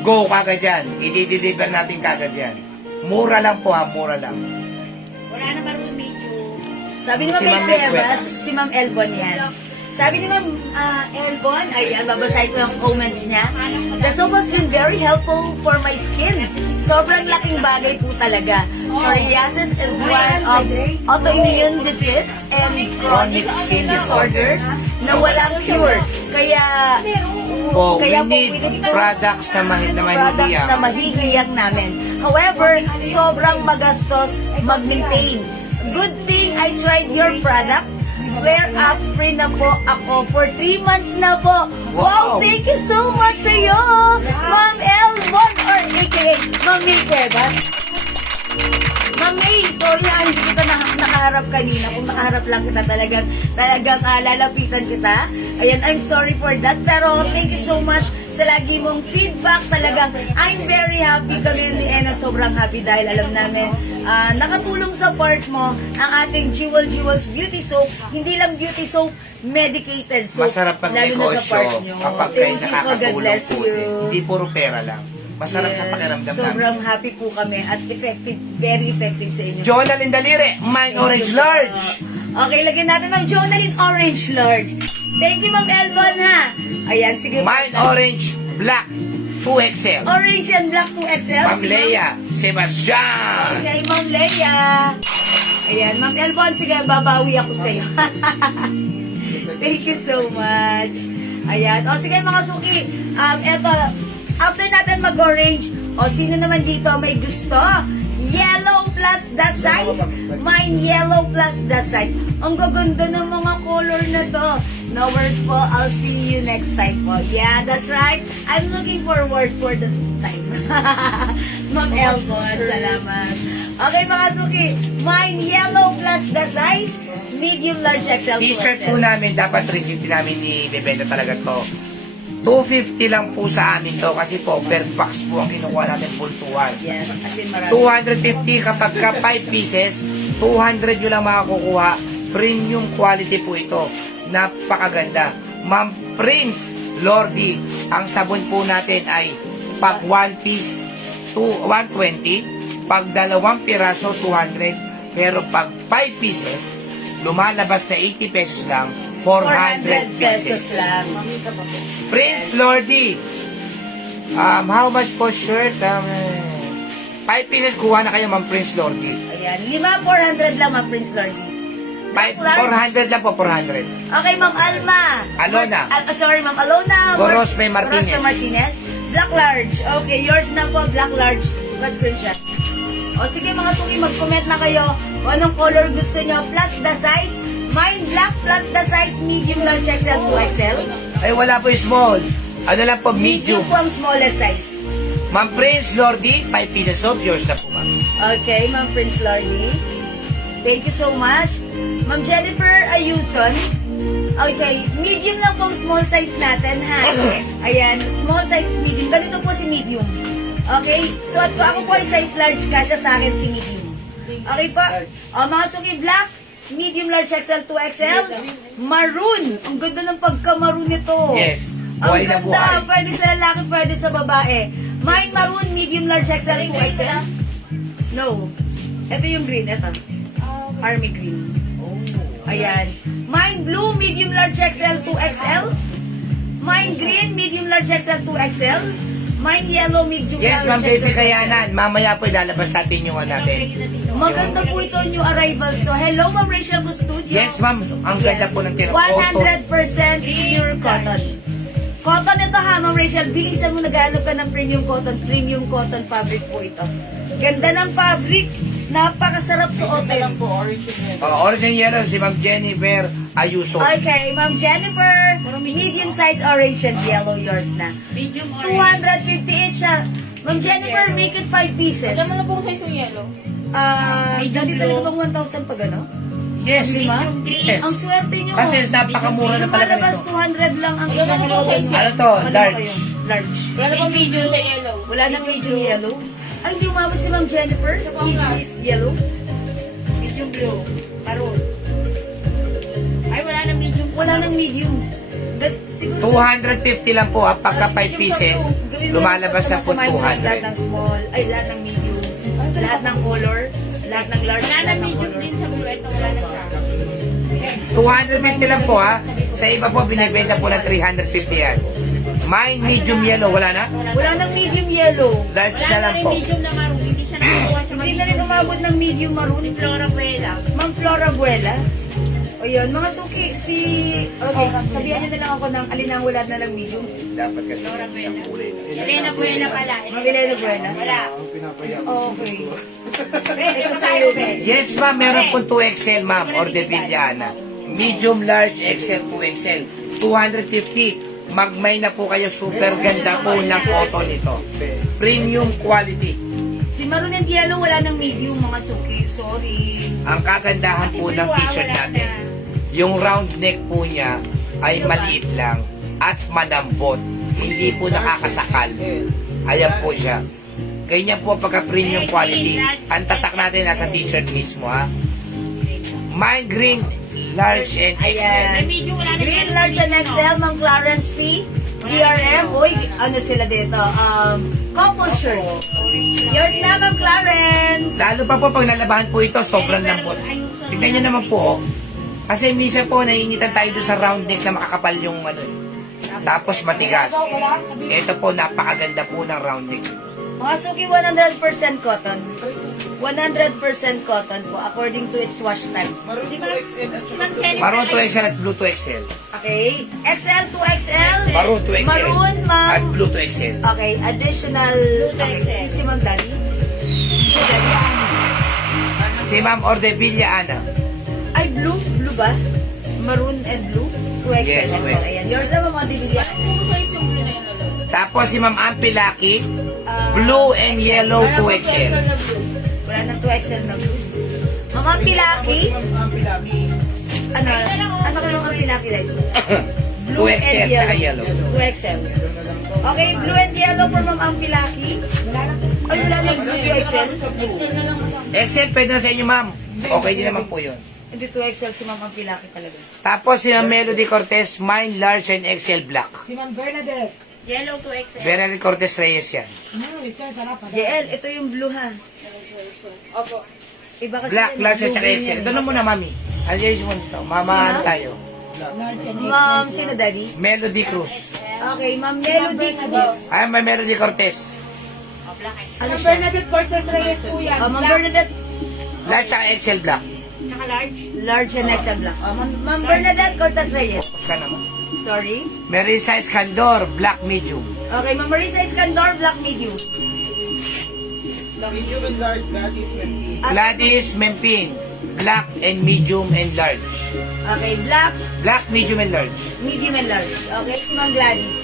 go kagad yan. I-deliver natin kagad yan. Mura lang po, ha? Mura lang. Sabi ni Si Ma'am Ma'am Cuevas, Cuevas. si Ma'am Elbon yan. Sabi ni Ma'am Elbon, ayan, babasahin ko yung comments niya. The soap has been very helpful for my skin. Sobrang laking bagay po talaga. Psoriasis is one of autoimmune disease and chronic skin disorders na walang cure. Kaya, Oh, we kaya po need products na products na mahihiyag namin. However, sobrang magastos mag-maintain. Good thing I tried your product. Flare up free na po ako for 3 months na po. Wow, Wow. thank you so much sa iyo, Ma'am Elbon or aka Ma'am May Cuevas. Ma'am May, sorry hindi kita nakaharap kanina. Kung nakaharap lang kita talagang lalapitan kita. Ayan, I'm sorry for that. Pero thank you so much sa lagi mong feedback. Talagang I'm very happy kami ni Ena. Sobrang happy dahil alam namin nakatulong sa part mo ang ating Jewels Beauty Soap. Hindi lang beauty soap, medicated soap. Masarap pag lalo na sa part negosyo nyo. kapag kayo Thank you po, God nakakatulong bless po. you. Hindi puro pera lang. Masarap sa Yes. pakiramdam Sobrang namin. happy po kami at effective, very effective sa inyo. Jonalyn Dalire, mine orange large. Okay, lagyan natin ng Jonalyn Orange Large. Thank you, Ma'am Elbon, ha? Ayan, sige. Mine orange black 2XL. Orange and black 2XL. Ma'am Leia, Sebastian. Okay, Ma'am Leia. Ayan, Ma'am Elbon, sige, babawi ako sa iyo. Thank you so much. Ayan. O, sige, mga suki. Eto, after natin mag-orange, o, sino naman dito may gusto? yellow plus the size. Mine yellow plus the size. Ang gaganda ng mga color na to. No worries po. I'll see you next time po. Yeah, that's right. I'm looking forward for the time. Ma'am Elmon, salamat. Okay mga suki, mine yellow plus the size. Medium, large, XL, T-shirt 2XL. po namin, dapat 350 namin ibebenta talaga to. 250 lang po sa amin to kasi po per box po ang kinukuha natin bultuhan. Yes, as in marami. 250 kapag ka 5 pieces, 200 yun lang makakukuha. Premium quality po ito. Napakaganda. Ma'am Prince Lordy, ang sabon po natin ay pag 1 piece 120, pag 2 piraso 200, pero pag 5 pieces, lumalabas na 80 pesos lang, 400 pesos pieces. lang. Prince Lordy, how much po shirt? 5 pieces kuha na kayo, Ma'am Prince Lordy. Ayan, 400 lang, Ma'am Prince Lordy. 400 lang po, 400. Okay, Ma'am Alma. Alona. Sorry, Ma'am Alona. Gorospe Martinez. Gorospe Martinez. Black large. Okay, yours na po, black large. Pa-screenshot. O sige mga suki, mag-comment na kayo kung anong color gusto nyo. Plus the size. Mine black plus the size. Medium, large, XL, 2XL. Ay, wala po yung small. Ano lang po, medium. Medium po ang smallest size. Ma'am Prince Lordy, 5 pieces of yours na po, ma'am. Okay, Ma'am Prince Lordy. Thank you so much. Ma'am Jennifer Ayuson. Okay, medium lang po ang small size natin, ha? Ayan, small size is medium. Ganito po si medium. Okay, so at ako po ay size large, kasya sa akin si medium. Okay po? O, mga suki black, medium, large, XL, 2XL. Maroon. Ang ganda ng pagka-maroon nito. Yes, Ang buhay na ganda. buhay. Pwede sa lalaki, pwede sa babae. Mine maroon, medium, large, XL, 2XL. No. Ito yung green. Ito. Army green. Ayan. Mine blue, medium, large, XL, 2XL. Mine green, medium, large, XL, 2XL. Mine yellow, medium, Yes, large, Ma'am Baby XL, 2XL. Kayanan. Mamaya po ilalabas natin yung ano natin. Maganda po ito, new arrivals to. Hello, Ma'am Rachel Custodio. Yes, ma'am. Ang ganda po ng tira-cotton. 100% pure cotton. Cotton ito ha, Ma'am Rachel. Bilisan mo, naghahanap ka ng premium cotton. Premium cotton fabric po ito. Ganda ng fabric. Napakasarap suotin. Orange and yellow, si Ma'am Jennifer Ayuso. Okay, Ma'am Jennifer. Medium size orange and yellow, yours na. Medium orange. 250 each siya. Ma'am Jennifer, make it 5 pieces. Alam mo na po size yung yellow. Dati talaga bang 1,000 pag ano? Yes. Lima? Yes. Ang swerte nyo. Kasi napakamura na talaga Lumalabas nito. 200 lang ang Ayan isang na po size Ano to? Ano Large. kayo? Large. Wala na po medium sa yellow. Wala nang medium yellow. Ay, hindi umabot si Ma'am Jennifer. Medium yellow. Medium blue. Maroon. Ay, wala na medium. Wala nang medium. Siguro 250 lang po. Pagka 5 pieces, Gawin mo lumalabas sa na po mga lahat ng 200. small, ay lahat ng medium, lahat ng color, lahat ng large, Wala na lahat ng medium color. din sa blue. Ito wala na siya. 250 lang po ha. Sa iba po, binibenta po ng 350 yan. Mine, medium yellow, wala na? Wala nang medium yellow. Large Wala na na lang rin po. medium na maroon. Hindi siya nakakuha sa Hindi na rin umabot ng medium maroon. Si Flora Buela. Ma'am Flora Buela. O yun, mga suki, okay, sabihan niyo na lang ako ng alin ang wala na lang medium. Dapat kasi isang kulay na. Elena Buela pala. Ma'am Elena Buena. Wala. Okay. Ito sa'yo, Ben. Yes, ma'am. Meron po 2XL, ma'am. Or de Villana. Medium, large, XL, 2XL. 250. Magmay na po kayo. Super ganda po ng cotton ito. Premium quality. Si Maroon and Yellow, wala nang medium, mga suki. Sorry. Ang kagandahan po ng t-shirt natin, yung round neck po niya ay maliit lang at malambot. Hindi po nakakasakal. Ayan po siya. Ganyan po pagka premium quality. Ang tatak natin nasa t-shirt mismo ha. Mine green, large and XL. Ayan. Medium wala na Green, large, and XL, Ma'am Clarence P. DRM. Uy, ano sila dito? Couple shirt. Yours na, Ma'am Clarence. Lalo pa po pag nalabahan po ito, sobrang lambot. Tignan nyo naman po. Kasi minsan po, naiinitan tayo doon sa round neck na makakapal yung ano. Tapos matigas. Ito po, napakaganda po ng round neck. Mga suki, 100% cotton. 100% cotton po, according to its wash type. Maroon 2XL at blue 2XL. Okay? XL to XL. Maroon 2XL. Maroon, ma'am. At blue 2XL. Okay, additional. Okay, si Ma'am Dani. Si Ma'am Dani. Si Ma'am Ordevilla Ana. Ay, blue? Blue ba? Maroon and blue? 2XL. Yes, So, 2XL. ayan. Yours na, Ma'am Ordevilla. Kung size yung blue na yun, Lolo. Tapos si Ma'am Ampi Lucky, blue and yellow Wala pong 2XL. na blue. Wala nang 2XL na blue. Ma'am Pilaki? Ano? Ano ka Ma'am Pilaki like? 2XL saka yellow. 2XL. Okay, blue and yellow for Ma'am Pilaki. Ay, wala nang 2XL? XL na lang ako. XL, pwede na sa inyo, ma'am. Okay din naman po yun. Hindi 2XL si Ma'am Pilaki talaga. Tapos si Ma'am Melody Cortez, mine large and XL black. Si Ma'am Bernadette. Yellow to XL. Bernadette Cortez Reyes yan. Ito yung sarap. JL, ito yung blue ha. Opo. Iba kasi Black, yan, large at blue saka green XL. yan. Ito na muna, mami. Alis mo nito. Mamahan Sino? tayo. Large and Ma'am, sino daddy? Melody Cruz. Okay, Ma'am Melody Cruz. Ay, may Melody Cortez. Ano Ma'am siya? Bernadette Cortez Reyes po yan. Ma'am Black, Bernadette, Large saka XL black. tsaka large. large and XL black. Ma'am Bernadette Cortez Reyes. Focus ka naman. Sorry. Marisa Escandor, black medium. Okay, Ma'am Marisa Iskandor, black medium. Gladys Mempin, black and medium and large. Okay, black, Black, medium and large. medium and large. Okay, si Ma'am Gladys.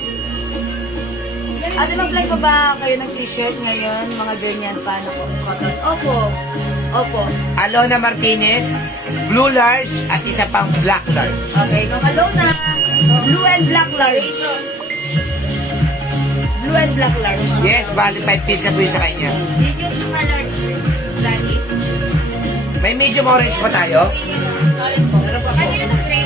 Ate, mag-fly pa ba kayo ng t-shirt ngayon? Mga ganyan pa na cotton. Opo. Opo. Alona Martinez, blue large at isa pang black large. Okay, Ma'am Alona. Blue and black large. Wait, no. Blue and black large. Yes, bali 5 pieces na po yun sa kanya. Medium tsaka large. Gladys. May medium orange pa tayo? Solid po. Kanina na gray.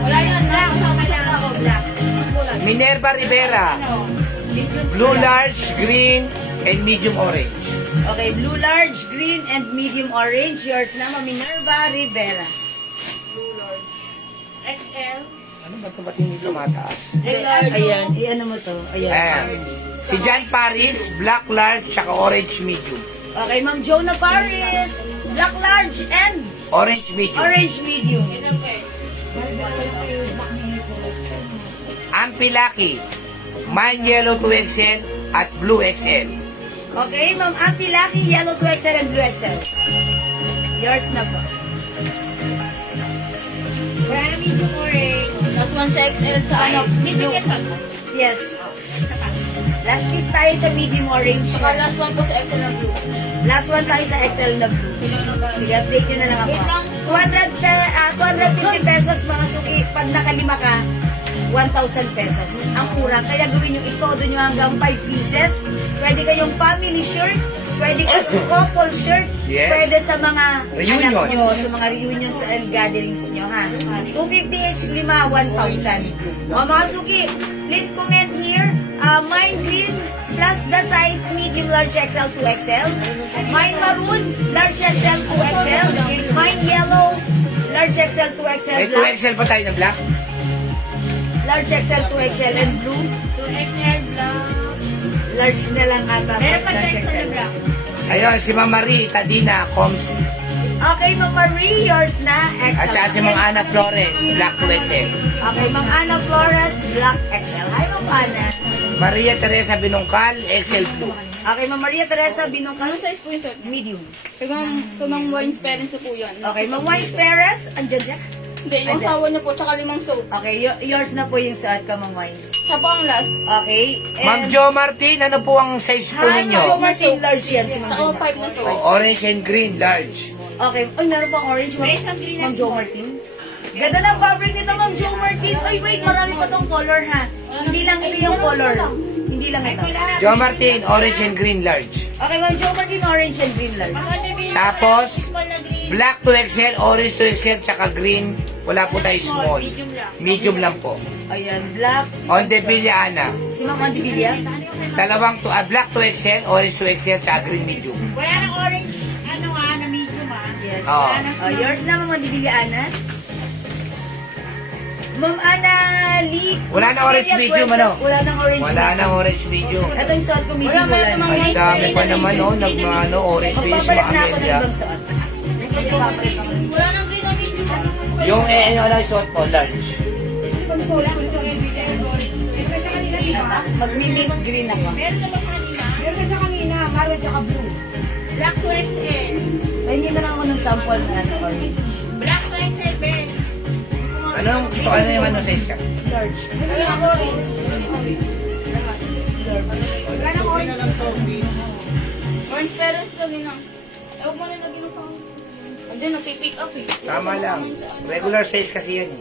Wala yan. Black. Kasama Black sa ako. Black. Ang kulay. Minerva Rivera, Ano? Medium blue tsaka large, green, and medium orange. Okay, blue large, green, and medium orange. Yours na, Ma'am Minerva Rivera. Blue large. XL. Ano ba ito? Ba't hindi tumataas? Ayan, i-ano mo to? Ayan. Ayan. Si John Paris, black large, tsaka orange medium. Okay, Ma'am Jonah Paris, black large and Orange medium. orange medium. Yun ang pwede. Ampi Lucky, mine yellow 2XL at blue XL. Okay, Ma'am Auntie Lucky, yellow 2XL and blue XL. Yours na po. Wala na medium orange. Last one sa XL sa ano. Medium Blue. quezon. Yes. Last piece tayo sa medium orange. Saka last one po sa XL na blue. Last one tayo sa XL na blue. Sino na ba? Sige, update nyo na lang ako. Wait lang. 250 pesos mga suki. Pag nakalima ka, 1,000 pesos. Ang kurang. Kaya gawin nyo ito. Doon nyo hanggang 5 pieces. Pwede kayong family shirt. Pwede kayong couple shirt. Yes. Pwede sa mga Reunion. anak nyo. Sa mga reunions and gatherings nyo. Ha? 250 each, 5, 1,000. O mga suki, please comment here. Mine green plus the size medium, large XL, 2XL. Mine maroon, large XL, 2XL. Mine yellow, large XL, 2XL, May black. 2XL pa tayo na black? Large XL, 2XL, and blue. 2XL black. Large na lang ata. Meron pa Large 2XL XL. black. Ayun, si Ma'am Marie Tadina, Comsi. Okay, Ma'am Marie, yours na. At saka si Ma'am Ana Flores, black 2XL. Okay, Ma'am Ana Flores, black XL. Hi, Ma'am Ana. Maria Teresa Binungkal, XL blue. Okay, Ma'am Maria Teresa, binungkal. Anong size po yung shirt niya? Medium. Kumang wines parents po yan. Okay, Ma'am Wise Perez, andyan dyan. Hindi, yung asawa niya po, tsaka 5 soap. Okay, yours na po yung suot ka, Ma'am Wise. Siya po ang last. Okay, Ma'am Jo Martin, ano po ang size po Hi, ninyo? Ma'am Martin, large yan si Ma'am Tsaka Jo 5 na soap. Orange and green, large. Okay, ay, meron pang orange, May isang green Ma'am na Jo suot. Martin. Ganda ng fabric nito, Ma'am Jo Martin. Ay, wait, marami pa tong color, ha? Hindi lang ito yung color. Hindi lang ito. Jo Martin, orange and green, large. Okay, Ma'am Jo Martin, orange and green large. Tapos, black 2XL, orange 2XL, tsaka green. Wala po tayo small. Medium lang po. Ayan, black. On the Ana. Si Ma'am Andibilia. Dalawang black 2XL, orange 2XL, tsaka green medium. Wala na orange, ano na medium Yes. Oo. Yours na, Ma'am Andibilia, Ana. Ma'am Ana Lee. Wala na orange medium, ano? Wala nang orange Wala medium. na orange medium. Ito yung suot ko, medium. Wala, meron Wala. namang Ang dami pa naman, oh, orange medium sa Magpapalit na ako ng Amelia. ibang suot. Magpapalit ako. Wala nang green na medium. Yung ano lang suot mo, large. Magmi-mint green ako. Meron na ba kanina? Meron na sa kanina, maroon tsaka blue. Black 2XL. Ay, hindi na lang ako ng sample na ano, orange. Black to XL, Ben. Ano yung ano size ka? Large. Ano ang orange? Lahat. Wala nang orange. Orange parents lang yun. Huwag mo na lagyan ng pang... Hindi, napipick up eh. Tama lang. Regular size kasi yan eh.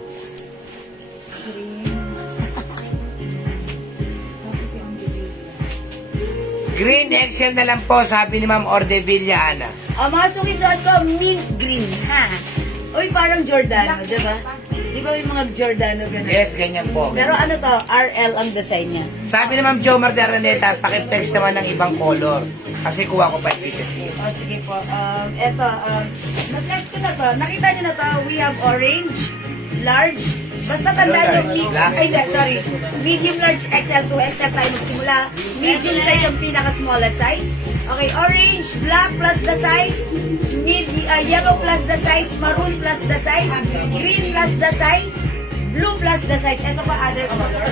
Green XL na lang po, sabi ni Ma'am Ordevilla Ana. Mga sukisuot ko, mint green, ha? Uy, parang Giordano, di ba? Di ba yung mga Giordano ganun? Yes, ganyan po. Pero ano to, RL ang design niya. Sabi ni Ma'am Jo Mardaraneta, pakiplex naman ng ibang color. Kasi kuha ko 5 pieces yun. Sige po. Eto, na-flex ko na to. Nakita niyo na to, we have orange, large, basta tandaan yung medium, large, XL to XL tayo magsimula. Medium size ang pinaka-smallest size. Okay, orange, black plus the size, yellow plus the size, maroon plus the size, green plus the size, blue plus the size. Ito pa other color.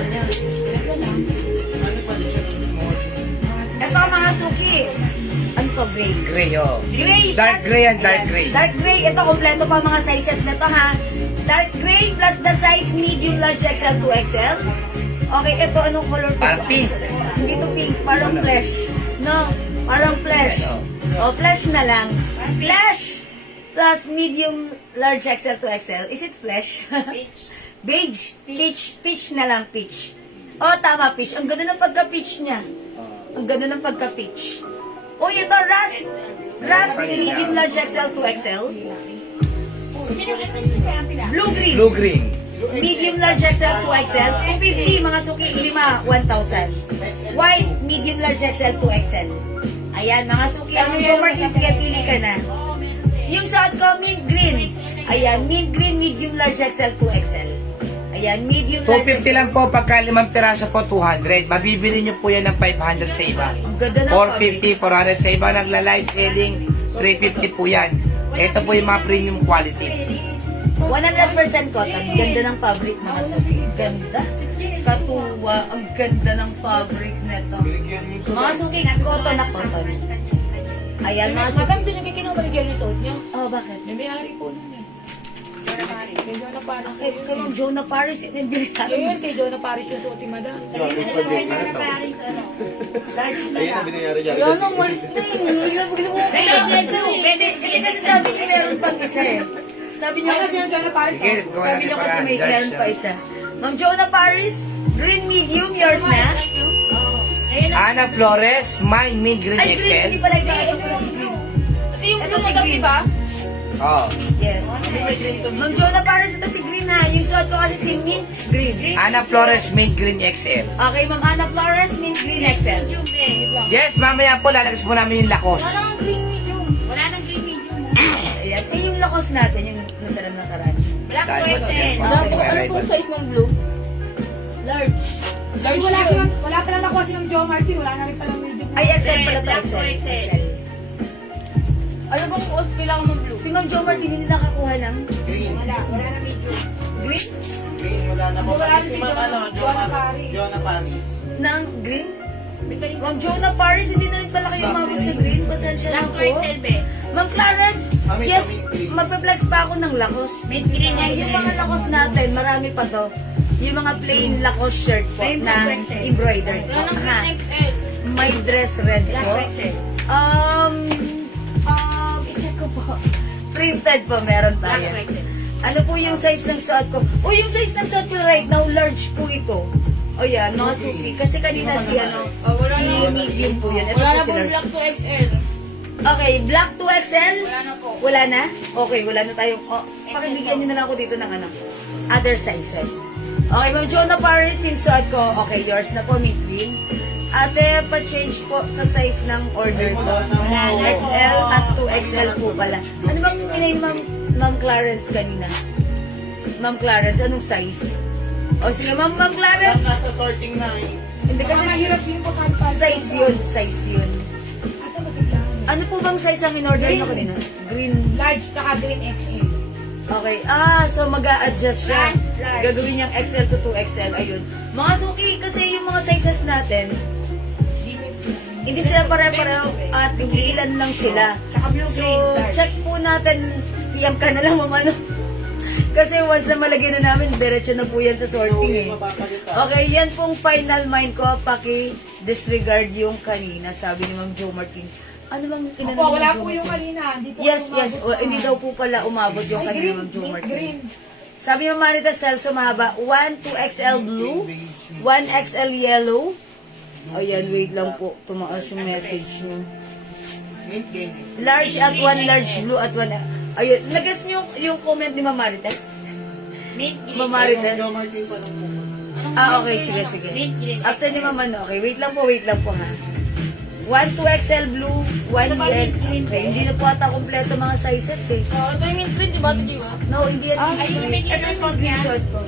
Ito mga suki. Ano to, gray? Gray, oh. Gray Dark plus- gray and dark gray. Dark gray. Ito, kompleto pa mga sizes na to, ha? Dark gray plus the size medium, large, XL to XL. Okay, ito, anong color to? Parang pink. Hindi to pink, parang flesh. No, parang flesh. O, flesh na lang. Flesh plus medium, large, XL to XL. Is it flesh? Beige. Peach na lang, peach. Oh, tama, peach. Ang ganda ng pagka-peach niya. Ang ganda ng pagka-peach. Uy, ito, rust. Rust, medium, large, XL to XL. Blue-green. Blue green. Medium, large, XL to XL. 250, mga suki, 5, 1,000. White, medium, large, XL to XL. Ayan, mga suki, ang Joe Martins, kaya pili ka na. Yung suot ko, mint green. Ayan, mint green, medium, large, XL to XL. Ayan, medium, large, 250 lang po, pagka 5 piraso po, 200. Mabibili nyo po yan ng 500 sa iba. Ang ganda ng 450, 400 sa iba, nagla-live selling, 350 po yan. Ito po yung mga premium quality. 100% cotton. Ganda ng fabric, mga suki. Ganda. Katuwa. Ang ganda ng fabric nito. Mga suki, cotton na cotton. Ayan, mga suki. Madam, binigay kinumaligyan yung suot niya. Oh, bakit? May may-ari po nun eh. Kay Jonah Paris. Okay, kay Ma'am Jonah Paris, yun yung bilihan. Yun, kay Jonah Paris yung suot ni Madam. Ayun ang binayari niya. Yan ang malis na Pwede, kasi sabi niyo meron pang isa eh. Sabi niyo kasi Jonah Paris. Sige, gawa sabi niyo natin kasi may para meron pa isa. Ma'am Jonah Paris, green medium, yours na? Ana Flores, my mint green Ay, green, hindi XL. pala ito si green. Ito yung Ito blue si na gabi green. ba? Oh. Yes. Ma'am Jonah Paris, ito si green ha. Yung suot ko kasi si mint green. Ana Flores, mint green XL. Okay, Ma'am Ana Flores, mint green XL. Yes, mamaya po, lalagay po namin yung lakos. Parang green medium. Ayan. Eh, yung lakos natin, yung natarang nakaraan. Wala po, ano pong size ng blue? Large. Large Wala, yun. wala pa lang nakuha si ng Joe Martin. Wala na rin pala medyo. Ay, XL pala to, XL. Ano bang kailangan ng blue? Si Ma'am Jo Martin, hindi nakakuha ng Wala na medyo. green? Green, wala na po. Wala Kasi si si Ma'am, Jonah Paris. Jonah Paris. Ng green? Ma'am Jonah Paris, hindi na rin pala kayo umabot sa green. Pasensya na po. Ma'am Clarence, yes, magpe-flex pa ako ng lakos. Yung mga lakos natin, marami pa to. Yung mga plain lakos shirt po na embroidered po. Wala nang Ha? green XL. May dress red po. I-check ko po. Printed po, meron tayo. Ano po yung size ng suot ko? O, yung size ng suot ko right now, large po ito. O yan, mga suki. Kasi kanina si wala si na. medium po yun. Ito Wala na po si pong large. black to XL. Okay, black to XL? Wala na po. Wala na? Okay, wala na tayong... Oh, pakibigyan niyo na lang ako dito ng other sizes. Okay, Ma'am Jonah Paris, yung suot ko. Okay, yours na po, mint green. Ate, pa-change po sa size ng order ko. XL at 2XL po pala. Ano bang pinay Ma'am Clarence kanina? Ma'am Clarence, anong size? O sige, Ma'am Clarence. Nasa sorting na eh. Hindi kasi Mahirap din po kahit pa. size yun. Asa ba si Blanc? Ano po bang size ang in-order mo kanina? Green. Large, tsaka green XL. Okay. So mag-a-adjust siya. Large. Gagawin niyang XL to 2XL. Ayun. Mga suki, kasi yung mga sizes natin, Hindi sila pare-pareho at ilan lang sila. So, check po natin. PM ka na lang, mama, no? Kasi once na malagyan na namin, diretso na po yan sa sorting eh. Okay, yan pong final mind ko. Paki-disregard yung kanina, sabi ni Ma'am Jo Martin. Ano bang kinanong Opo, ni wala Ma'am Jo po yung Martin? kanina. Hindi po Yes, umabot yes. pa. Hindi daw po pala umabot yung Ay, kanina green, Ma'am Jo green, Martin. green. Sabi ni Marita Celso, mahaba. 1 2XL blue, 1XL yellow. Ayan, wait lang po. Tumaas yung message nyo. Mint green. Large at 1 large blue at 1... Ayun, nagas niyo yung comment ni Ma'am Marites? Ma'am Marites? Jo Martin pa lang po. Okay, sige, sige. After ni Ma'am ano, okay. Wait lang po ha. 1 2XL blue, 1 DL. Okay, hindi na po ata kompleto mga sizes eh. Ito yung mint green, di ba? Ito, di ba? No, hindi yan. Ito yung green suit ko.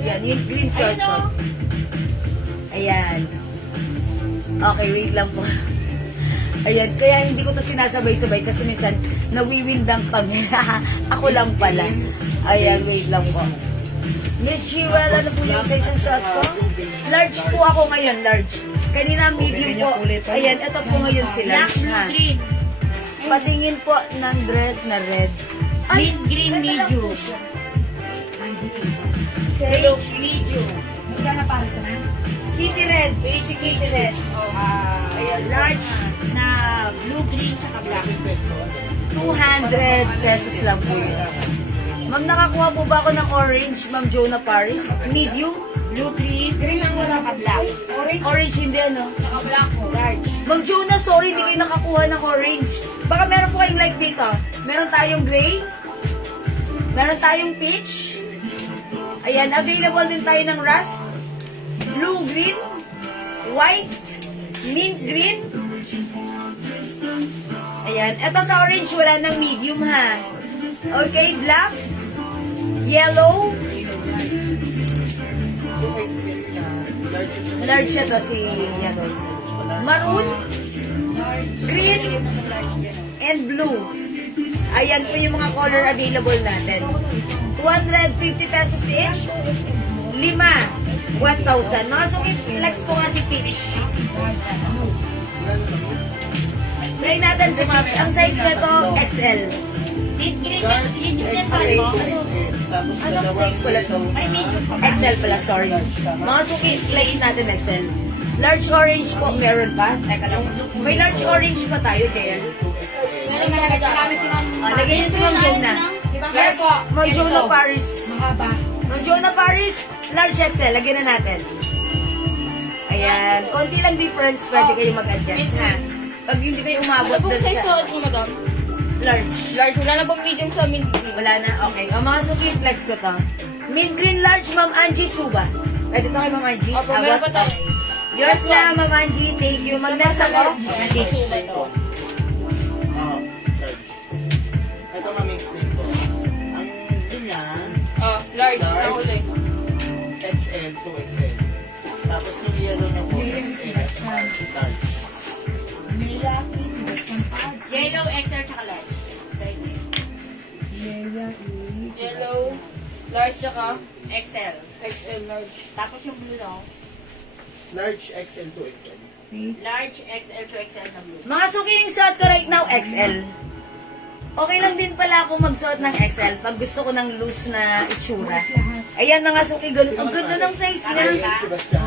Yan, yung green suit ko. Ayan. Okay, wait lang po. Ayan, kaya hindi ko to sinasabay-sabay kasi minsan nawiwindang kami. Ako lang pala. Ayan, wait lang po. Miss Jewel, ano po yung size ng suot ko? Large po ako ngayon, large. Kanina medium po. Ayan, ito po ngayon si large, ha? Patingin po ng dress na red. Ay, Green medium. Hello, Medium. Hindi ka na para na? Kitty red. Basic kitty red. Ayan, large. Na blue-green sa black. 200 pesos lang po yun. Ma'am, nakakuha po ba ako ng orange, Ma'am Jonah Paris? Medium? Blue-green. Green lang wala ka black. Orange. Orange hindi ano? Naka-black ko. Large. Ma'am Jonah, sorry, hindi kayo nakakuha ng orange. Baka meron po kayong like dito. Meron tayong gray. Meron tayong peach. Ayan, available din tayo ng rust. Blue-green. White. Mint green. Ayan, eto sa orange, wala ng medium ha. Okay, black. Yellow. Large siya to si yellow. Maroon. Green. And blue. Ayan po yung mga color available natin. 250 pesos each. 5. 1,000. Mga sungit, flex ko nga si Peach. Try natin si Peach. Ang size nito, XL. Anong size pala to? XL pala, sorry. Mga suki, flex natin XL. Large orange po, meron pa. Teka lang. May large orange pa tayo, Jen. Meron talaga dyan. Si Ma'am. Lagyan niyo si Ma'am Jonah. Yes, Ma'am Jonah Paris. Mahaba. Ma'am Jonah Paris, large XL. Lagyan na natin. Ayan. Konti lang difference, pwede kayo mag-adjust na. Pag hindi kayo umabot Ano pong doon size sa suot mo, madam? large. Large. Wala na pong medium sa mint green. Wala na, okay. O mga suki, flex ko to. Mint green large, Ma'am Angie Suba. Pwede to kay Ma'am Angie? Opo, meron pa tayo. Yours na, Ma'am Angie. Thank you. Mag-next ako. Ito mami explain ko. Ang ganyan, Large. Ako sa'yo. XL to XL. Tapos yung yellow niya po, XL. Large. Yellow, XL, tsaka large. Yellow. Large tsaka XL. XL large. Tapos yung blue no? Large XL to XL. Large, XL to XL na blue. Mga suki, yung suot ko right now, XL. Okay lang din pala ako magsuot ng XL pag gusto ko ng loose na itsura. Ayan mga suki, ganun. Ang ganda ng size niya.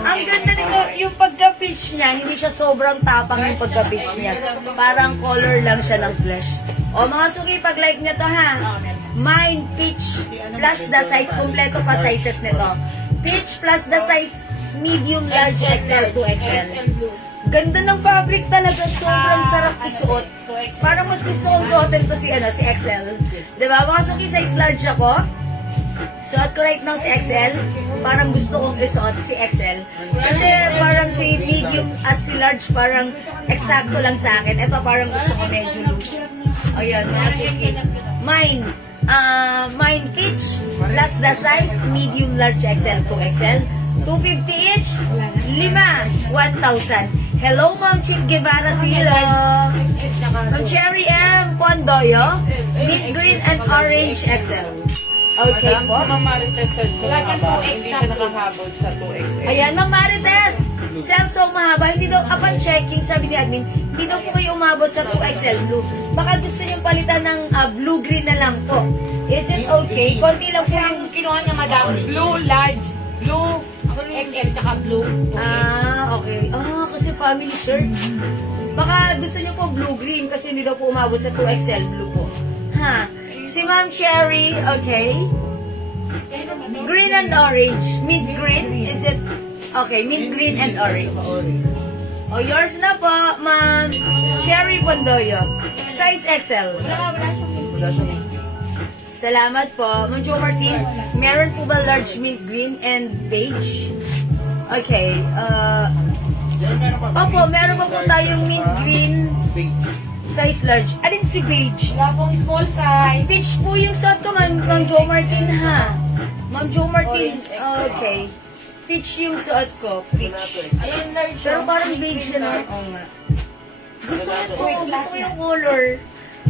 Ang ganda nito, yung pagka-pitch niya, hindi siya sobrang tapang yung pagka-pitch niya. Parang color lang siya ng flesh. O mga suki, pag like nyo to ha, mine, peach, plus the size, kompleto pa sizes nito. Peach plus the size, medium, large, XL to XL. XL blue. Ganda ng fabric talaga, sobrang sarap isuot. Parang mas gusto kong suotin to si XL. Diba? Mga suki, size large ako. Suot ko right now si XL. Parang gusto kong isuot si XL. Kasi parang si medium at si large parang eksakto lang sa akin. Ito parang gusto ko medyo loose. Ayan, mga suki. Mine peach plus the size medium, large, XL to XL. 250 each. 5. 1,000. Hello, Ma'am Chick Guevara Silo. Ma'am Cherry M. Pondoyo. Mint green and orange XL. Okay po. Ma'am Marites said so mahaba, hindi siya nakahabol sa 2XL. Ayan, Ma'am Marites. Celso mahaba, hindi daw, upon checking, sabi ni admin, hindi daw po kayo umabot sa 2XL blue. Baka gusto niyong palitan ng blue-green na lang po. Is it okay? Konti lang po Kasi yung... ang kinuha niya, madam, blue, large, blue, XL, tsaka blue. Okay. Kasi family shirt. Baka gusto niyo po blue-green kasi hindi daw po umabot sa 2XL blue po. Ha? Si Ma'am Cherry, okay. Green and orange. Mint green, is it? Okay, mint green and orange. Oh, yours na po, Ma'am Cherry Bondoyo. Size XL. Wala siyang Salamat po. Ma'am Jo Martin, meron po ba large mint green and beige? Okay. Opo, meron pa po tayong mint green size large. Alin si beige? Wala pong small size. Beige po yung suot ko, Ma'am Jo Martin, ha? Ma'am Jo Martin, okay. Peach yung suot ko, peach. Ayun, large. Pero parang beige na. Oo nga. Gusto ko yung color.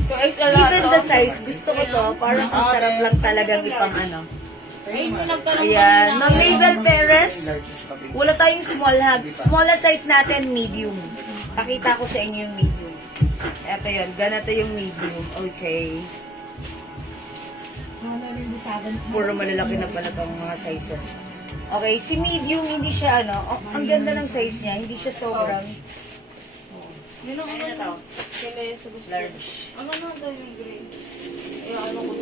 Even the size, gusto ko to. Parang ang sarap lang talagang ipang ano. Ayun, yung nagtanong Ayan, kanina. Ma'am Mabel Perez. Wala tayong small ha. Small na size natin, medium. Pakita ko sa inyo yung medium. Eto yun, ganito yung medium. Okay. Puro malalaki na pala itong mga sizes. Okay, si medium, hindi siya ano, ang ganda ng size niya, hindi siya sobrang Yun ang ano. Kaya sa gusto. large. Ano na daw yung gray? Ayun, ano ko.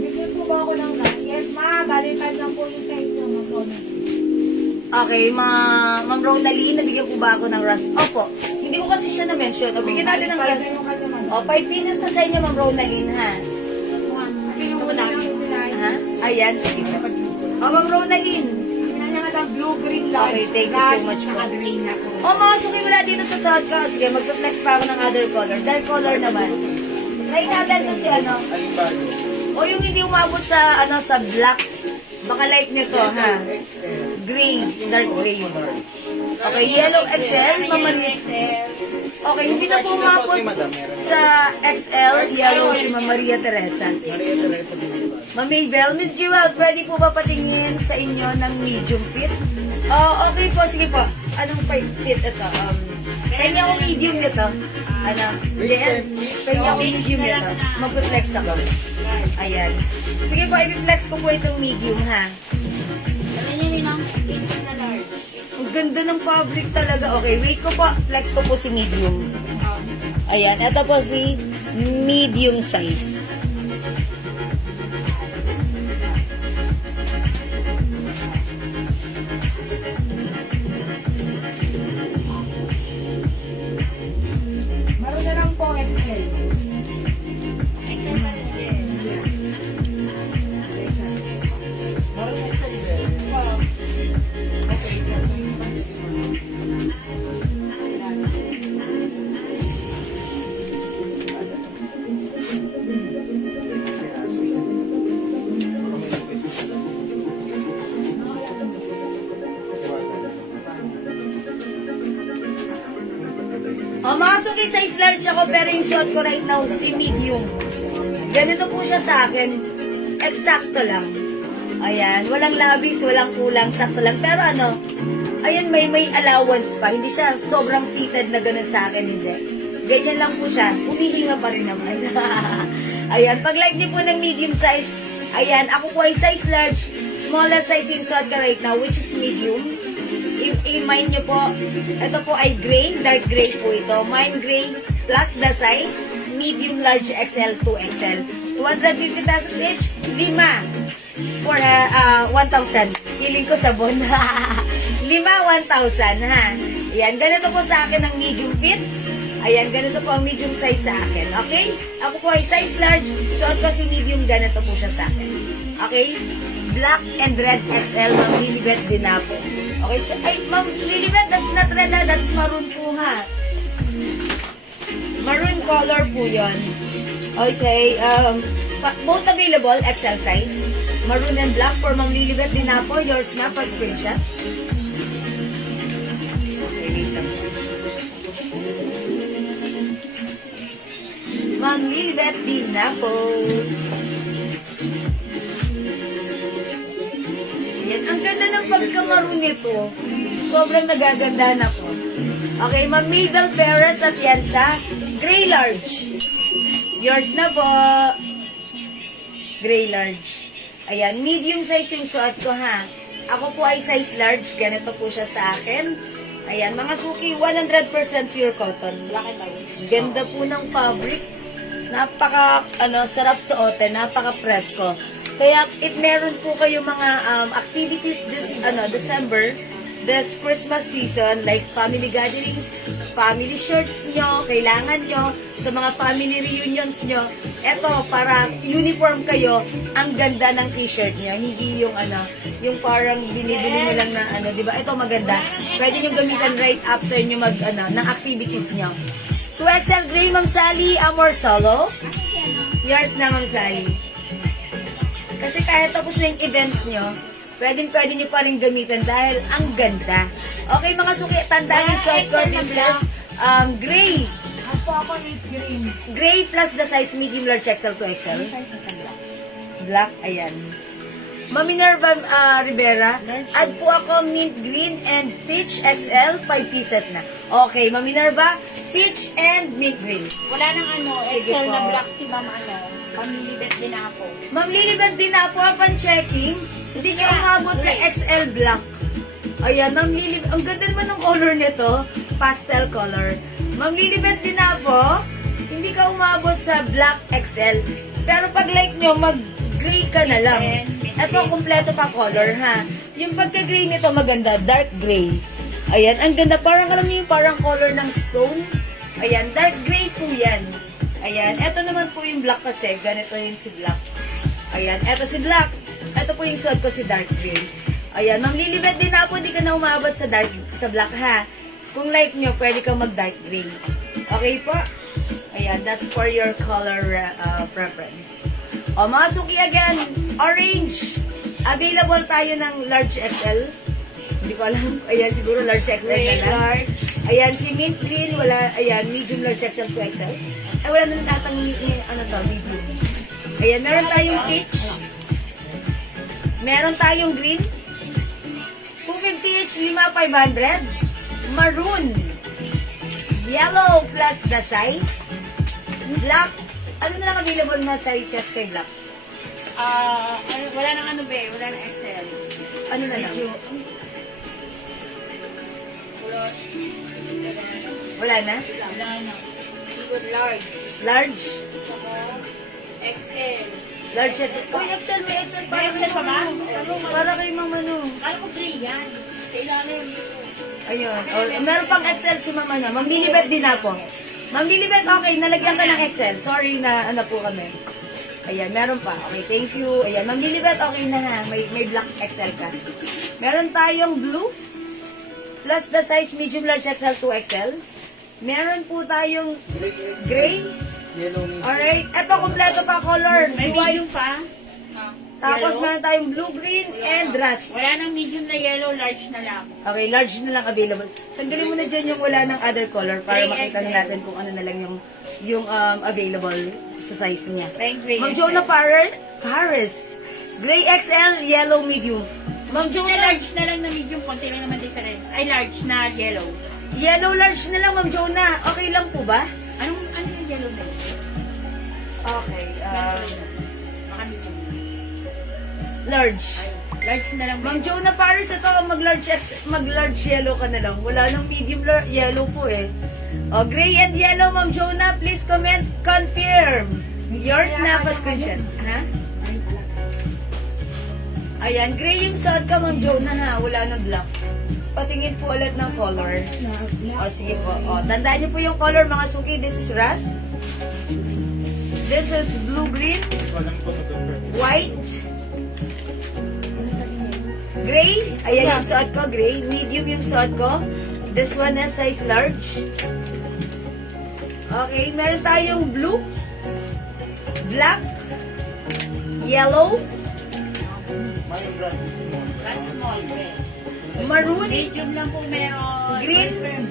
Bigyan po ba ako ng gas? Yes, ma. Bali, 5 lang po yung size niyo, ma'am Rona. Okay, Ma'am Ronaline, nabigyan ko ba ako ng rust? Opo, hindi ko kasi siya na-mention. O, bigyan natin ng rust. Yung kanya, ma'am. O, 5 pieces na sa inyo, Ma'am Ronaline, ha? Kasi yung una yung pinay. Ha? Ayan, sige. O, Ma'am Ronaline. Tingnan niya nga daw, blue, green, large. Okay, thank you so large, much po. tsaka green na po. O, mga suki wala dito sa suot ko. Sige, mag-flex pa ako ng other color. Dark color naman. Try natin kasi ano. Ay, bago. O, yung hindi umabot sa, ano, sa black. Baka like nyo to, ha? Gray, dark gray yun. Okay, yellow XL, mamarit. Okay, hindi na po umabot sa XL, yellow si Ma'am Maria Teresa. Maria Teresa Biniban. Ma'am Mabel, Miss Jewel, pwede po ba patingin sa inyo ng medium fit? Oh, okay po, sige po. Anong fit ito? Pwede ako medium nito. Ano? Pwede ako medium nito. Mag-flex ako. Ayan. Sige po, i-flex ko po itong medium, ha? Ano yun yun ang? Ang ganda ng fabric talaga. Okay, wait ko po. Flex ko po si medium. Ayan, ito po si medium size. Meron na lang po XL. O, mga suki, size large ako, pero yung suot ko right now, si medium. Ganito po siya sa akin. Eksakto lang. Ayan, walang labis, walang kulang, sakto lang. Pero ano, ayan, may allowance pa. Hindi siya sobrang fitted na ganun sa akin, hindi. Ganyan lang po siya. Humihinga pa rin naman. Ayan, pag like niyo po ng medium size, ayan, ako po ay size large, small na size yung suot ko right now, which is medium. I-mind nyo po, ito po ay gray, dark gray po ito. Mine gray plus the size, medium, large, XL, 2XL. 250 pesos each, 5 for 1,000. Hiling ko sabon. 5, 1,000 ha. Ayan, ganito po sa akin ang medium fit. Ayan, ganito po ang medium size sa akin. Okay? Ako po ay size large, suot ko si medium, ganito po siya sa akin. Okay? Black and red XL, Ma'am Lilibet din na po. Okay? Ay, Ma'am Lilibet, that's not red ha, that's maroon po ha. Maroon color po yon. Okay, both available, XL size. Maroon and black for Ma'am Lilibet din na po. Yours na, pa-screenshot. Okay, wait lang. Ma'am Lilibet din na po. Ayan, ang ganda ng pagkamaroon nito. Sobrang nagagandahan ako. Okay, Ma'am Mabel Perez at yan sa Gray Large. Yours na po. Gray Large. Ayan, medium size yung suot ko ha. Ako po ay size large. Ganito po siya sa akin. Ayan, mga suki, 100% pure cotton. Ganda po ng fabric. Napaka, sarap suotin. Napaka presko. Kaya, if meron po kayo mga activities this, December, this Christmas season, like family gatherings, family shirts nyo, kailangan nyo, sa mga family reunions nyo, eto, para uniform kayo, ang ganda ng t-shirt nyo. Hindi yung, yung parang binibili mo lang na, di ba? Ito maganda. Pwede nyo gamitan right after nyo ng activities nyo. 2XL Gray, Ma'am Sally, Amor Solo. Yours na, Ma'am Sally. Kasi kahit tapos na yung events nyo, pwede nyo pa rin gamitin dahil ang ganda. Okay, mga suki, tandaan yung suot ko. This is gray. Ako ako with green. Gray plus the size medium, large, XL to XL. Black, ayan. Ma'am Minerva Rivera, add po ako mint green and peach XL, 5 pieces na. Okay, Ma'am Minerva, peach and mint green. Wala nang Sige Excel po. na black si ma'am pamilibet din ako. Ma'am Lilibet din na po, upon checking, hindi ka umabot sa XL black. Ayan, Ma'am Lilibet, ang ganda naman ng color nito, pastel color. Ma'am Lilibet din na po, hindi ka umabot sa black XL. Pero pag like nyo, mag-gray ka na lang. Ito, kumpleto pa color, ha? Yung pagka-gray nito, maganda, dark gray. Ayan, ang ganda, parang alam niyo yung parang color ng stone. Ayan, dark gray po yan. Ayan, eto naman po yung black kasi, ganito yung si black. Ayan, eto si black. Eto po yung suot ko si dark gray. Ayan, Ma'am Lilibet din na po, hindi ka na umabot sa black, ha? Kung like nyo, pwede kang mag-dark gray. Okay po? Ayan, that's for your color preference. O, mga suki again, orange. Available tayo ng large XL. Hindi ko alam. Ayan, siguro large XL na lang. Ayan, si mint green, wala. Ayan, medium, large XL to XL. Ay, wala na natatang, medium. Ayan, meron tayong peach. Meron tayong green. 250 each, 500. Maroon. Yellow plus the size. Black. Ano na lang available na sizes kay black? Wala nang wala nang Excel. Ano na lang? Wala na? Wala na. Good large. Large? Saka XL. Large XL. Uy, XL, may XL para May XL pa ba? Para kay Ma'am Alam ko gray yan. Kailangan Ayun. O, meron pang XL si Ma'am Ma'am Lilibet din ako. Ma'am Lilibet, okay, nalagyan ka ng XL. Sorry na po kami. Ayan, meron pa. Okay, thank you. Ayan, Ma'am Lilibet, okay na ha. May black XL ka. Meron tayong blue. Plus the size medium, large XL to XL. Meron po tayong gray. Yellow medium. Alright, eto kompleto pa color. May medium pa. Tapos yellow. meron tayong blue, green, and rust. Wala nang medium na yellow, large na lang. Okay, large na lang available. Tanggalin mo na dyan yung wala ng other color para Gray makita XL. natin kung ano na lang yung available sa size niya. Thank you. Ma'am Jonah Paris. Gray XL, yellow medium. Ma'am Yung Jonah, large na lang na medium, konti lang naman difference. Ay, large na yellow. yellow large na lang, Ma'am Jonah. Okay lang po ba? Ano yung yellow na yun? Okay, Baka medium. large. Ay, large na lang. Ma'am Jonah Paris, ito mag-large yellow ka na lang. Wala nang medium yellow po eh. O, gray and yellow, Ma'am Jonah, please comment, confirm. Yours na pa screenshot. Ha? Ayan, gray yung suot ka, Ma'am Jonah, ha? Wala na black. Patingin po ulit ng color. O, sige po. O, tandaan niyo po yung color, mga suki. This is rust. This is blue-green. Walang ko mag-perfect. White. Gray. Ayan yung suot ko, gray. Medium yung suot ko. This one is size large. Okay, meron tayong blue, black, yellow, Mayroong brass is small. That's small, red. maroon, Medium lang po meron. Green. Confirm.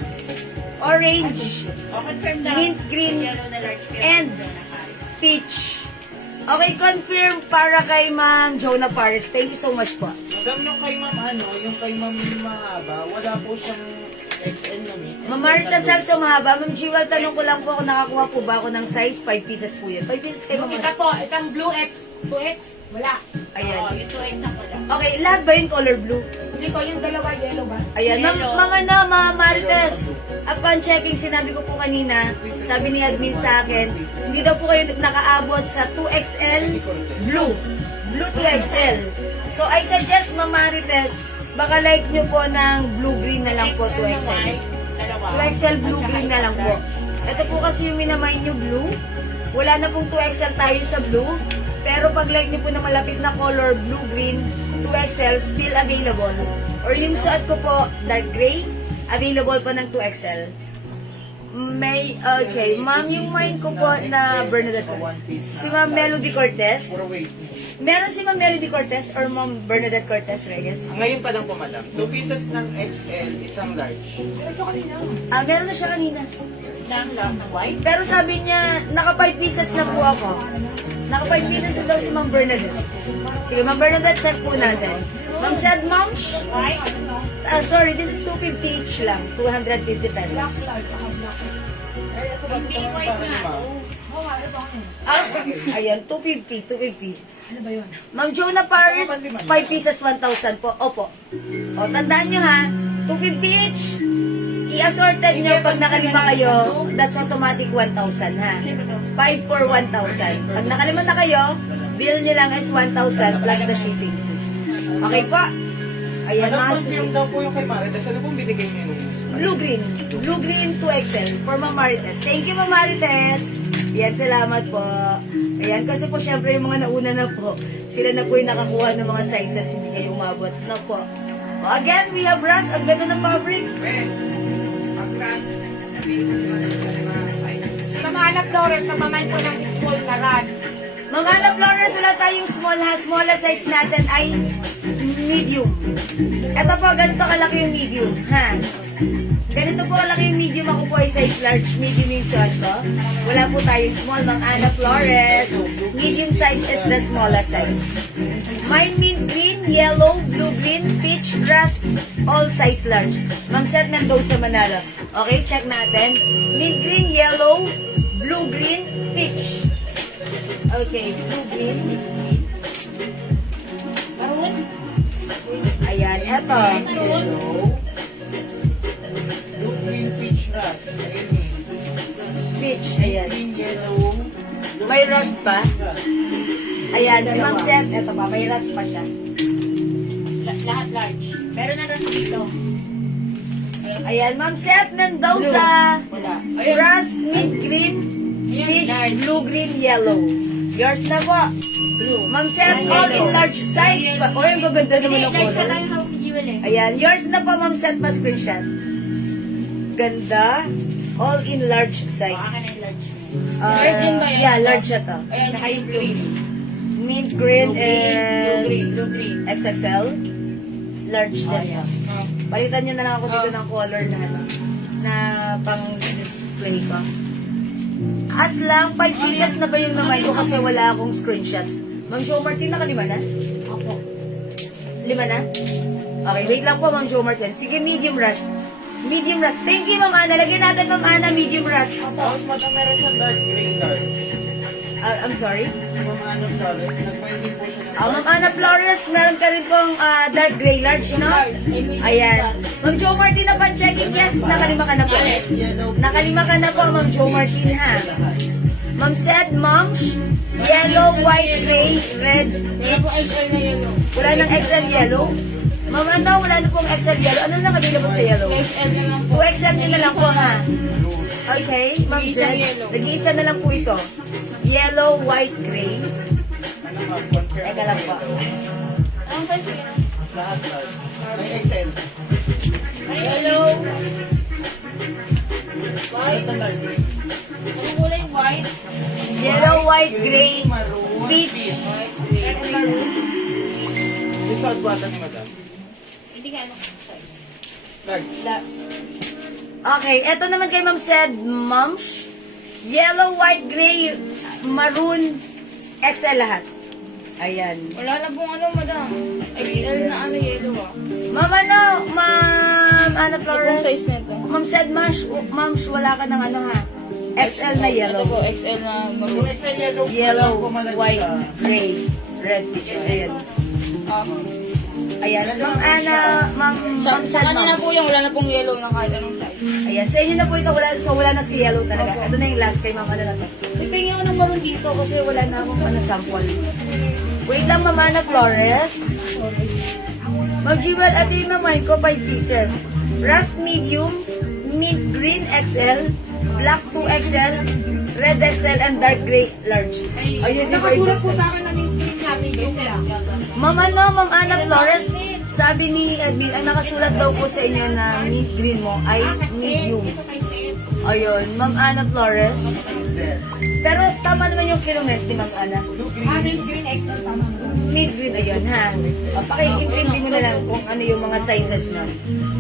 orange, O, confirm daw. mint green, Yellow na large. and peach. Okay, confirm para kay Ma'am Jonah Paris. Thank you so much po. Madam, yung kay ma'am yung kay ma'am mahaba, wala po siyang XL na meat. Ma'am Marita Salso mahaba. Ma'am Jewel, tanong ko lang po kung nakakuha po ba ako ng size 5 pieces po yan. 5 pieces kayo, Yung Ma'am isa Marita. po, isang blue X, 2X, wala. Ayan. Ito ay isang wala. Okay, lahat ba yung color blue? Hindi po, yung dalawa yellow ba? Ayan, Ma'am Marites, upon checking, sinabi ko po kanina, sabi ni admin sa akin, hindi daw po kayo nakaabot sa 2XL blue. Blue 2XL. So, I suggest, Ma'am Marites, baka like nyo po ng blue-green na lang po 2XL. 2XL blue-green na lang po. Ito po kasi yung minamay nyo blue. Wala na pong 2XL tayo sa blue. Pero pag like nyo po na malapit na color, blue-green, 2XL, still available. Or yung suot ko po, dark gray, available po ng 2XL. Okay, ma'am, yung mine ko po na Bernadette. Si Ma'am Melody Cortez. Puro weight. Meron si Ma'am Melody Cortez or Ma'am Bernadette Cortez Reyes? Ngayon pa lang po, madam. 2 pieces ng XL, isang large. Meron na siya kanina. Lang na white? Pero sabi niya, naka 5 pieces na po ako. Naka 5 pieces na daw si Ma'am Bernadette. Sige, Ma'am Bernadette, check po natin. Ma'am said, Ma'am, sorry, this is 250 each lang. 250 pesos. Ay, ito ba? Ito ba para ni ma'am? Ayan, 250, 250. Ano ba yun? Ma'am Jonah Paris, 5 pieces, 1,000 po. Opo. O, tandaan nyo ha, 250 each. I-assorted nyo pag nakalima kayo, that's automatic 1,000 ha. 5 for 1,000. Pag nakalima na kayo, bill nyo lang is 1,000 plus the shipping. Okay po? Ayan, Madam, mga confirm daw po yung kay Marites. Ano pong binigay niyo nung Blue-green. Blue-green 2XL for Ma'am Marites. Thank you, Ma'am Marites. Yan, salamat po. Ayan, kasi po syempre yung mga nauna na po, sila na po yung nakakuha ng mga sizes, hindi kayo umabot na po. O, again, we have Ras. Ang ganda ng fabric. Ang class, sabihin mo mga size. Sa mga anak Flores, mamamay po ng small na ras. Mga Ana Flores, wala tayong small ha. Smallest size natin ay medium. Ito po, ganito kalaki yung medium. Ha? Ganito po kalaki yung medium. Ako po ay size large. Medium yung suot ko. Wala po tayong small. Mga Ana Flores. Medium size is the smallest size. Mine mint green, yellow, blue green, peach, rust, all size large. Ma'am Seth Mendoza, Manalo. Okay, check natin. Mint green, yellow, blue green, peach. Okay, blue green. Ayan, eto. yellow? Blue, green, peach, rust. Peach, ayan. Green, yellow. May rust pa? Rust. Ayan, si Ma'am Seth, eto pa, may rust pa siya. Lahat large. Meron na ras dito. Ayan, Ma'am Seth Mendoza. Wala. Rust, mint green, peach, blue green, yellow. Yours na po. Blue. Ma'am Seth, all in large size. O, yung gaganda naman ng color. Ayan, yours na po, Ma'am Seth, pa screenshot. Ganda. All in large size. Large din ba yan? Yeah, large siya to. Ayan, yung green. Mint green is Blue green. XXL. Large din to. Palitan nyo na lang ako dito ng color na ano, na pang display ko. As lang, 5 pieces na ba yung namay ko kasi wala akong screenshots. Ma'am Jo Martin, nakalima na? Opo. 5 na? Okay, wait lang po, Ma'am Jo Martin. Sige, medium rust. Medium rust. Thank you, Ma'am Ana. Lagyan natin, Ma'am Ana, medium rust. Tapos, madam, meron siyang dark gray large. I'm sorry? Si Ma'am Ana Flores, nag-finding po siya ng Ma'am Ana Flores, meron ka rin pong dark gray large, no? Ayan. Ma'am Jo Martin, na pan-checking, yes, nakalima ka na po. yellow. Nakalima ka na po, Ma'am Jo Martin, ha? Ma'am said, Ma'am, yellow, white, gray, red, Wala po XL na yellow. wala nang XL yellow. Ma'am, ano, wala na pong XL yellow. Ano lang available sa yellow? XL na lang po. 2XL nyo na lang po, ha? Okay, Ma'am Nag-iisang said, yellow. nag-iisa na lang po ito. Yellow, white, gray. Ano ma'am, confirm. Teka lang po. Anong size yun? Lahat large. May XL. Yellow. White. Ito large. Anong kulay? White. Yellow, white, gray, maroon, peach. White. Green. Yung sa bata ni madam. Hindi ka ano size. Large. Okay, eto naman kay Ma'am said, Ma'am, yellow, white, gray, maroon, XL lahat. Ayan. Wala na pong ano, madam. XL na ano, yellow ah. Ma'am, ano? Ma'am, Ana Ito Flores. pong size nito. Ma'am said, ma'am, wala ka ng ano ha? XL na yellow. Ito po, XL na Yung maroon. XL yellow, Yellow, pumalag white, siya. gray, red picture. Ayan. Ah. Ayan. Ma'am Ana, ma'am said, Kanina ma'am. po yung wala na pong yellow na kahit anong size. Ayan. Sa inyo na po ito. Wala na si yellow talaga. Ito na yung last kay ma'am Ana na to. Pipingin ako ng maroon dito kasi wala na akong sample. Wait lang, Ma'am Ana Flores. Ma'am Jewel, ito yung naman ko, 5 pieces. Rust medium, mint green XL, black 2XL, red XL, and dark gray large. Ayun, Nakasulat po sa akin na yung medium lang. Ma'am Ana Flores, sabi ni admin, ang nakasulat daw po sa inyo na mint green mo ay medium. Ayun, Ma'am Ana Flores. Pero tama naman yung kilomet ni Ma'am Ana. Mint green XL, tama mo. Mint green, ayun ha. Pakiintindi mo na lang kung ano yung mga sizes nyo.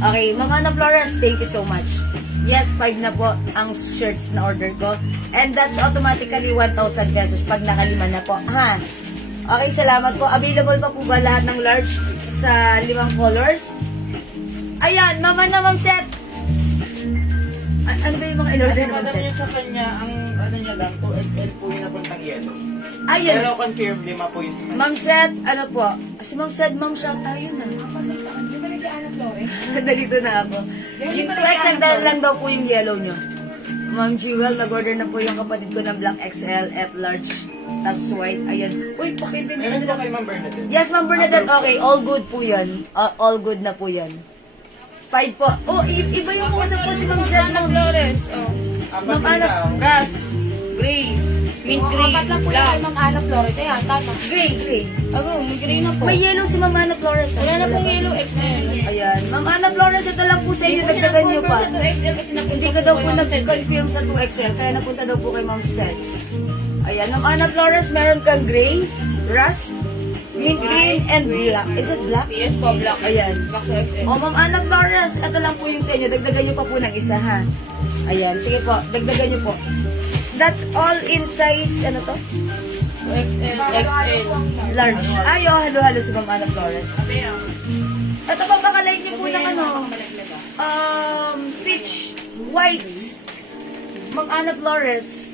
Okay, Ma'am Ana Flores, thank you so much. Yes, 5 na po ang shirts na order ko. And that's automatically 1,000 pesos pag nakalima na po. Ha? Okay, salamat po. Available pa po ba lahat ng large sa 5 colors? Ayan, Ma'am Set. Ano ba yung mga in-order ni Ma'am Madam, Set? yung sa kanya, ang ano niya lang, 2XL po yung napuntang yellow. Ayun. Pero confirm, 5 po yung sa kanya. Ma'am Set, ano po? Si Ma'am Set, Ma'am shout tayo na. Di ba nag Ana Flores? Nandito na ako. Yung 2XL dahil lang daw po yung yellow nyo. Ma'am Jewel, nag-order na po yung kapatid ko ng black XL, F large, that's white. Ayan. Uy, pakitindi Meron na po kay Ma'am Bernadette. Yes, Ma'am Bernadette, okay. All good po yan. All good na po yan. 5 po. Oh, iba yung usap po si Ma'am Set. Ana Flores. Oh. Apat Ma'am Ana, daw. Grass. Gray. Mint green. Apat lang po yung kay Ma'am Ana Flores. Ayan, tama. gray. Abo, may gray na po. May yellow si Ma'am Ana Flores. Wala na pong yellow XL. Ayan. Ma'am Ana Flores, ito lang po sa inyo. Dagdagan nyo pa. Sa 2XL kasi napunta Hindi ko daw po nag-confirm sa 2XL, kaya napunta daw po kay Ma'am Set. Ayan, Ma'am Ana Flores, meron kang gray, rust, mint green, and black. Is it black? Yes po, black. Ayan. Black 2XL. O, Ma'am Ana Flores, ito lang po yung sa inyo. Dagdagan nyo pa po ng isa, ha? Ayan, sige po, dagdagan nyo po. That's all in size, ano to? 2XL, XL. Large. Ay, oh, halo-halo si Ma'am Ana Flores. Ito pa, baka-like niyo po ng ano? Peach, white. Ma'am Ana Flores.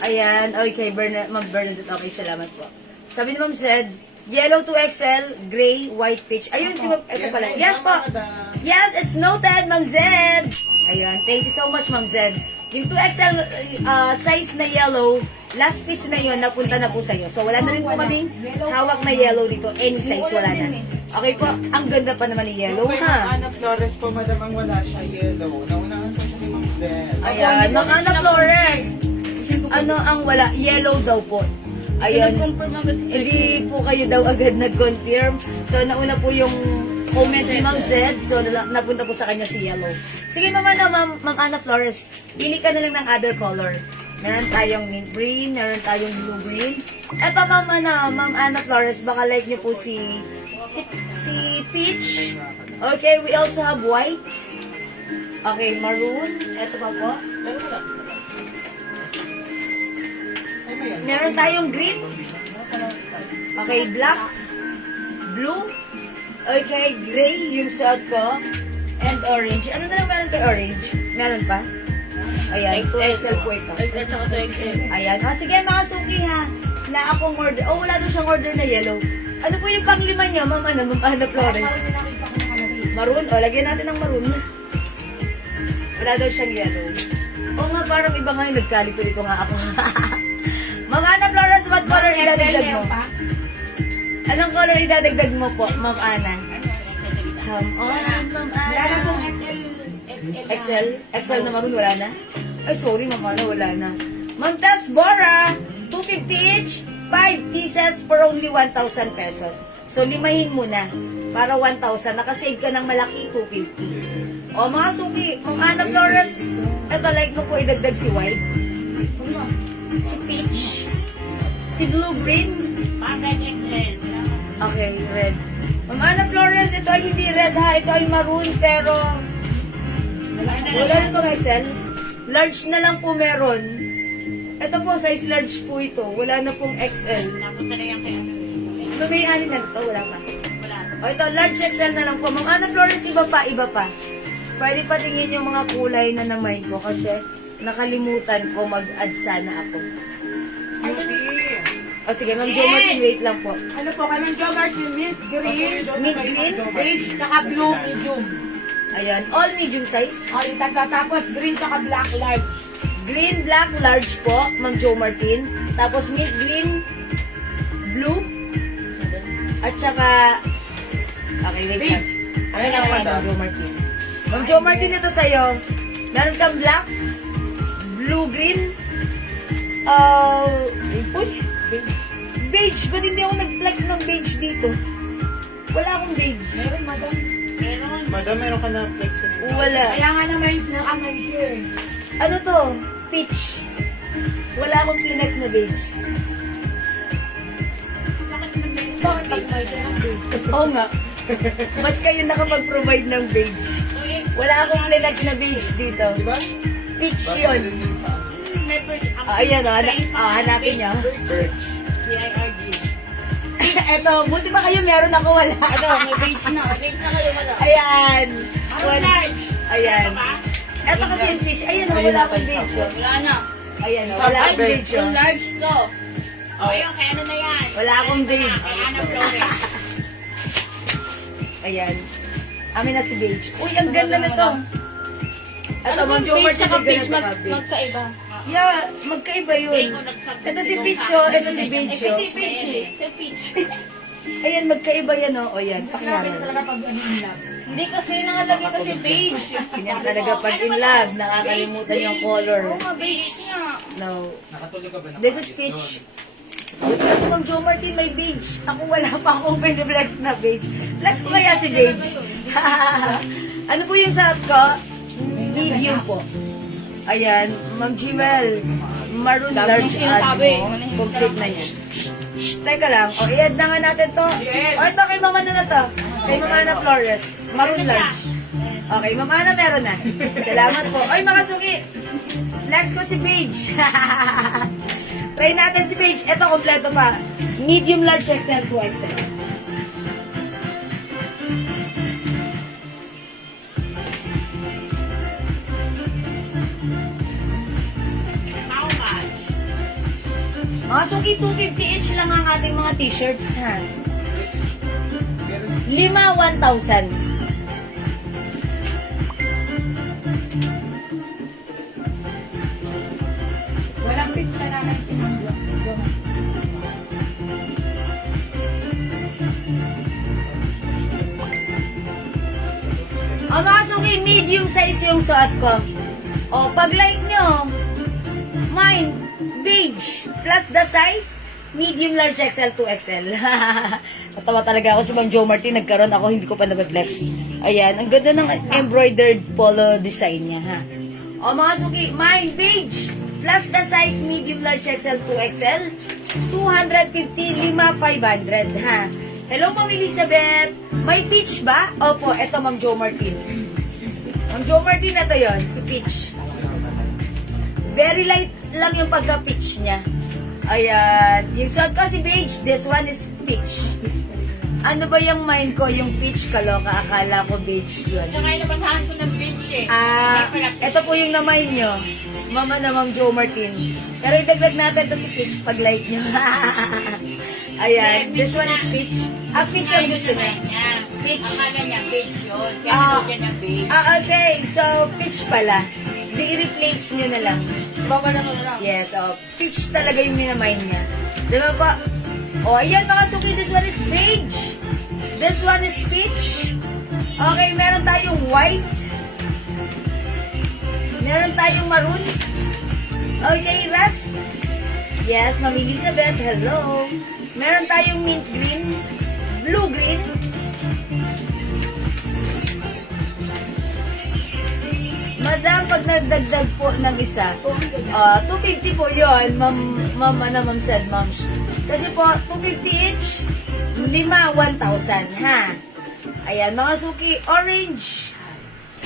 Ayan, okay, Ma'am Bernadette, okay, salamat po. Sabi ni Ma'am Zed, yellow 2XL, gray, white peach. Ayun, si Ma'am, ito pala. Yes po. Yes, it's noted, Ma'am Zed. Ayan, thank you so much, Ma'am Zed. Yung 2XL size na yellow, last piece na yon napunta na po sa'yo. So, wala na rin po kaming hawak na yellow dito. Any size, wala na. Okay po, ang ganda pa naman ni yellow, Kay ha? Ma'am Ana Flores po, madam, ang wala siya yellow. Naunahan po siya kay Ma'am Zed. Ayan, Ma'am Ana Flores. Ano ang wala? Yellow daw po. Ayun. Confirm agad si Hindi po kayo daw agad nag-confirm. So, nauna po yung comment ni Ma'am Zed. So, napunta po sa kanya si yellow. Sige naman na, Ma'am Ana Flores. Pili ka na lang ng other color. Meron tayong mint green, meron tayong blue green. Eto, Ma'am Ana Flores, baka like niyo po si Peach. Okay, we also have white. Okay, maroon. Eto pa po. Pero wala. Ay, may yan. Meron tayong green. Okay, black. Blue. Okay, gray yung suot ko. And orange. Ano na lang meron kay orange? Meron pa? Ayan, 2XL po ito. XL tsaka 2XL. Ayan. O, sige mga suki ha. Wala akong order. Oh, wala daw siyang order na yellow. Ano po yung panglima niyo, Ma'am Ana Flores? Maroon. O, lagyan natin ng maroon. Wala daw siyang yellow. O nga, parang iba nga yung nagkalito-lito nga ako. Ma'am Ana Flores, what color idadagdag mo? Anong color idadagdag mo po, Ma'am Ana? Come on, Ma'am Wala na pong Ana. XL. XL na maroon, wala na? Ay, sorry, Ma'am Ana, wala na. Ma'am Tas Bora, 250 each, 5 pieces for only 1,000 pesos. So, limahin mo na. Para 1,000. Nakasave ka ng malaki, 250. O, mga suki, Ma'am Ana Flores, eto, like mo po idagdag si white, si peach, si blue green. Okay, red. Ma'am Ana Flores, ito ay hindi red ha, ito ay maroon, pero wala nito XL. Large na lang po meron. Ito po, size large po ito. Wala na pong XL. Napunta na yan kaya. May ani na ito, wala pa. Wala. O ito, large XL na lang po. Mga Ana Flores, iba pa, iba pa. Pwede pa tingin yung mga kulay na na-mind ko kasi nakalimutan ko mag-add sana ako. O sige, Ma'am Jo Martin, wait lang po. Ano po, kami Jo Martin, mint green, Mint green? beige, tsaka blue, medium. Ayan, all medium size. O, yung tatlo, tapos green, tsaka black, large. Green, black, large po, Ma'am Jo Martin. Tapos mint green, blue, at saka... Okay, wait lang. Ano na po, Ma'am Jo Martin? Ma'am Jo Martin, ito sa'yo. Meron kang black, blue, green, uy, beige. Ba't hindi ako nag-flex ng beige dito? Wala akong beige. Meron, madam. Meron. Madam, meron ka na flex ka na. Wala. Kaya nga naman, nakamay here. Ano to? Peach. Wala akong Kleenex na beige. Bakit pag may siya ng beige? Oo nga. Ba't kayo nakapag-provide ng beige? Wala akong Kleenex na beige dito. Diba? Peach yun. May birch. Ayan o, hanapin niyo. Birch. C-I-R-G. Eto, buti ba kayo meron ako wala? Ito, may beige na. May beige na kayo wala. Ayan. Ano large? Ayan. Ano ba? Eto kasi yung peach. Ayan o, wala akong beige. Oh. Wala na. Ayan o, wala Ay, akong beige. yung Oh. large to. O, yun, kaya ano na yan? Wala akong beige. Kaya Ana Flores. Ayan. Amin na si beige. Uy, ang ganda na to. Eto, Ano Ma'am yung Jo beige Martin, saka ang beige ganda to. magkaiba? Yeah, magkaiba yun. Ito si Peach, oh. Ito si Eh, Beige, kasi oh. peach eh. Kasi peach. Ayan, magkaiba yan, oh. O, yan. Natin Pakinggan. talaga pag ano yung love. Hindi kasi nakalagay kasi beige. Yan talaga pag in love, nakakalimutan yung color. Oo nga, beige nga. No. Nakatulog ka ba ng This is peach. Buti kasi Ma'am Jo Martin may beige. Ako wala pa akong pwede flex na beige. Flex ko kaya si beige. Ano po yung suot ko? Medium po. Ayan, Ma'am Jimel. Maroon Dami large nang sinasabi. as mo. Complete na yan. Shh, teka lang. O, i-add na nga natin to. O, ito kay Mama na to. Kay Mama Ana Flores. Maroon large. Okay, Mama Ana meron na. Salamat po. Oy, mga suki. Next ko si Paige. Try natin si Paige. Ito, kompleto pa. Medium, large, XL, 2XL. How much? Mga suki, 250 each lang ang ating mga t-shirts, ha? 5, 1,000. Walang pit na namin sinunod. O mga suki, medium size yung suot ko. O, pag like nyo, mine, beige, plus the size, medium, large, XL, 2XL. Natawa talaga ako si Ma'am Jo Martin, nagkaroon ako, hindi ko pa napiplex. Ayan, ang ganda ng embroidered polo design niya, ha. O mga suki, mine, beige, plus the size, medium, large, XL, 2XL, 250, 500, ha. Hello, Ma'am Elizabeth. May peach ba? Opo, eto Ma'am Jo Martin. Ma'am Jo Martin, ito yun, si Peach. Very light lang yung pagka-peach niya. Ayan. Yung suot ko si beige, this one is peach. Ano ba yung mind ko? Yung peach, kaloka. Akala ko beige yun. Saka yung nabasahan ko ng beach eh. Ito po yung na-mind nyo. Mama na Ma'am Jo Martin. Pero idagdag natin to si peach pag like nyo. Ayan. This one is peach. Peach ang gusto niya. Peach. Akala niya beach yun. Kaya Ah. nilagyan ng beach. Okay. So, peach pala. Di i-replace nyo na lang. Babala ko na lang. Yes, peach talaga yung minamind niya. Diba pa? O, ayan mga suki, this one is beige. This one is peach. Okay, meron tayong white. Meron tayong maroon. Okay, rust. Yes, Ma'am Elizabeth, hello. Meron tayong mint green, blue green. Madam, pag nagdagdag po ng isa, 250 po yun, ma'am said, ma'am. Kasi po, 250 each, 1,000, ha? Ayan, mga suki, orange.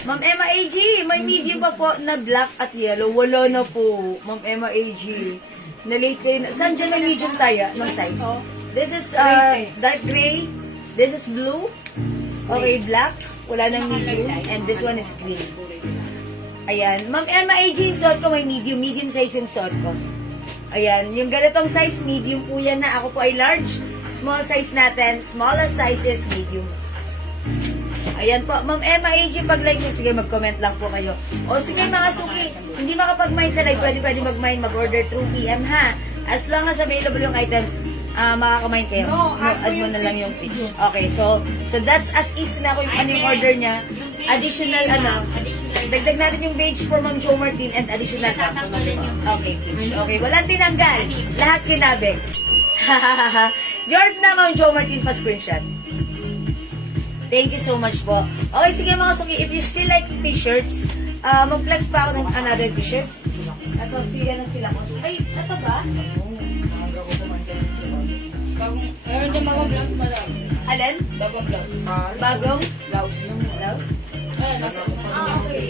Ma'am Emma AG, may medium pa po na black at yellow. Wala na po, Ma'am Emma AG. Na-late kayo na. Saan dyan may medium tayo ng size? This is dark gray. This is blue. Okay, black. Wala nang medium. And this one is green. Ayan. Ma'am Emma AG, yung suot ko may medium. Medium size yung suot ko. Ayan. Yung ganitong size, medium po yan na. Ako po ay large. Small size natin. Smallest size is medium. Ayan po. Ma'am Emma AG, pag-like nyo, sige, mag-comment lang po kayo. O sige mga suki, hindi makapag-mine sa live, pwede mag-mine, mag-order through PM ha. As long as available yung items, makaka-mine kayo. Add mo na lang yung page. Okay, so that's as easy na kung ano yung order niya. Additional, dagdag natin yung page for Ma'am Jo Martin and additional. Okay, page. Okay, walang tinanggal. Lahat kinabi. Yours na, Ma'am Jo Martin, pa screenshot. Thank you so much po. Okay, sige mga suki, if you still like t-shirts, mag-flex pa ako ng another t-shirts. Ito, sige na sila ko. Ay, ito ba? Meron din bagong blouse pala. Alin? Bagong blouse. Bagong? Blouse. Hello? Ayun, nasa Okay.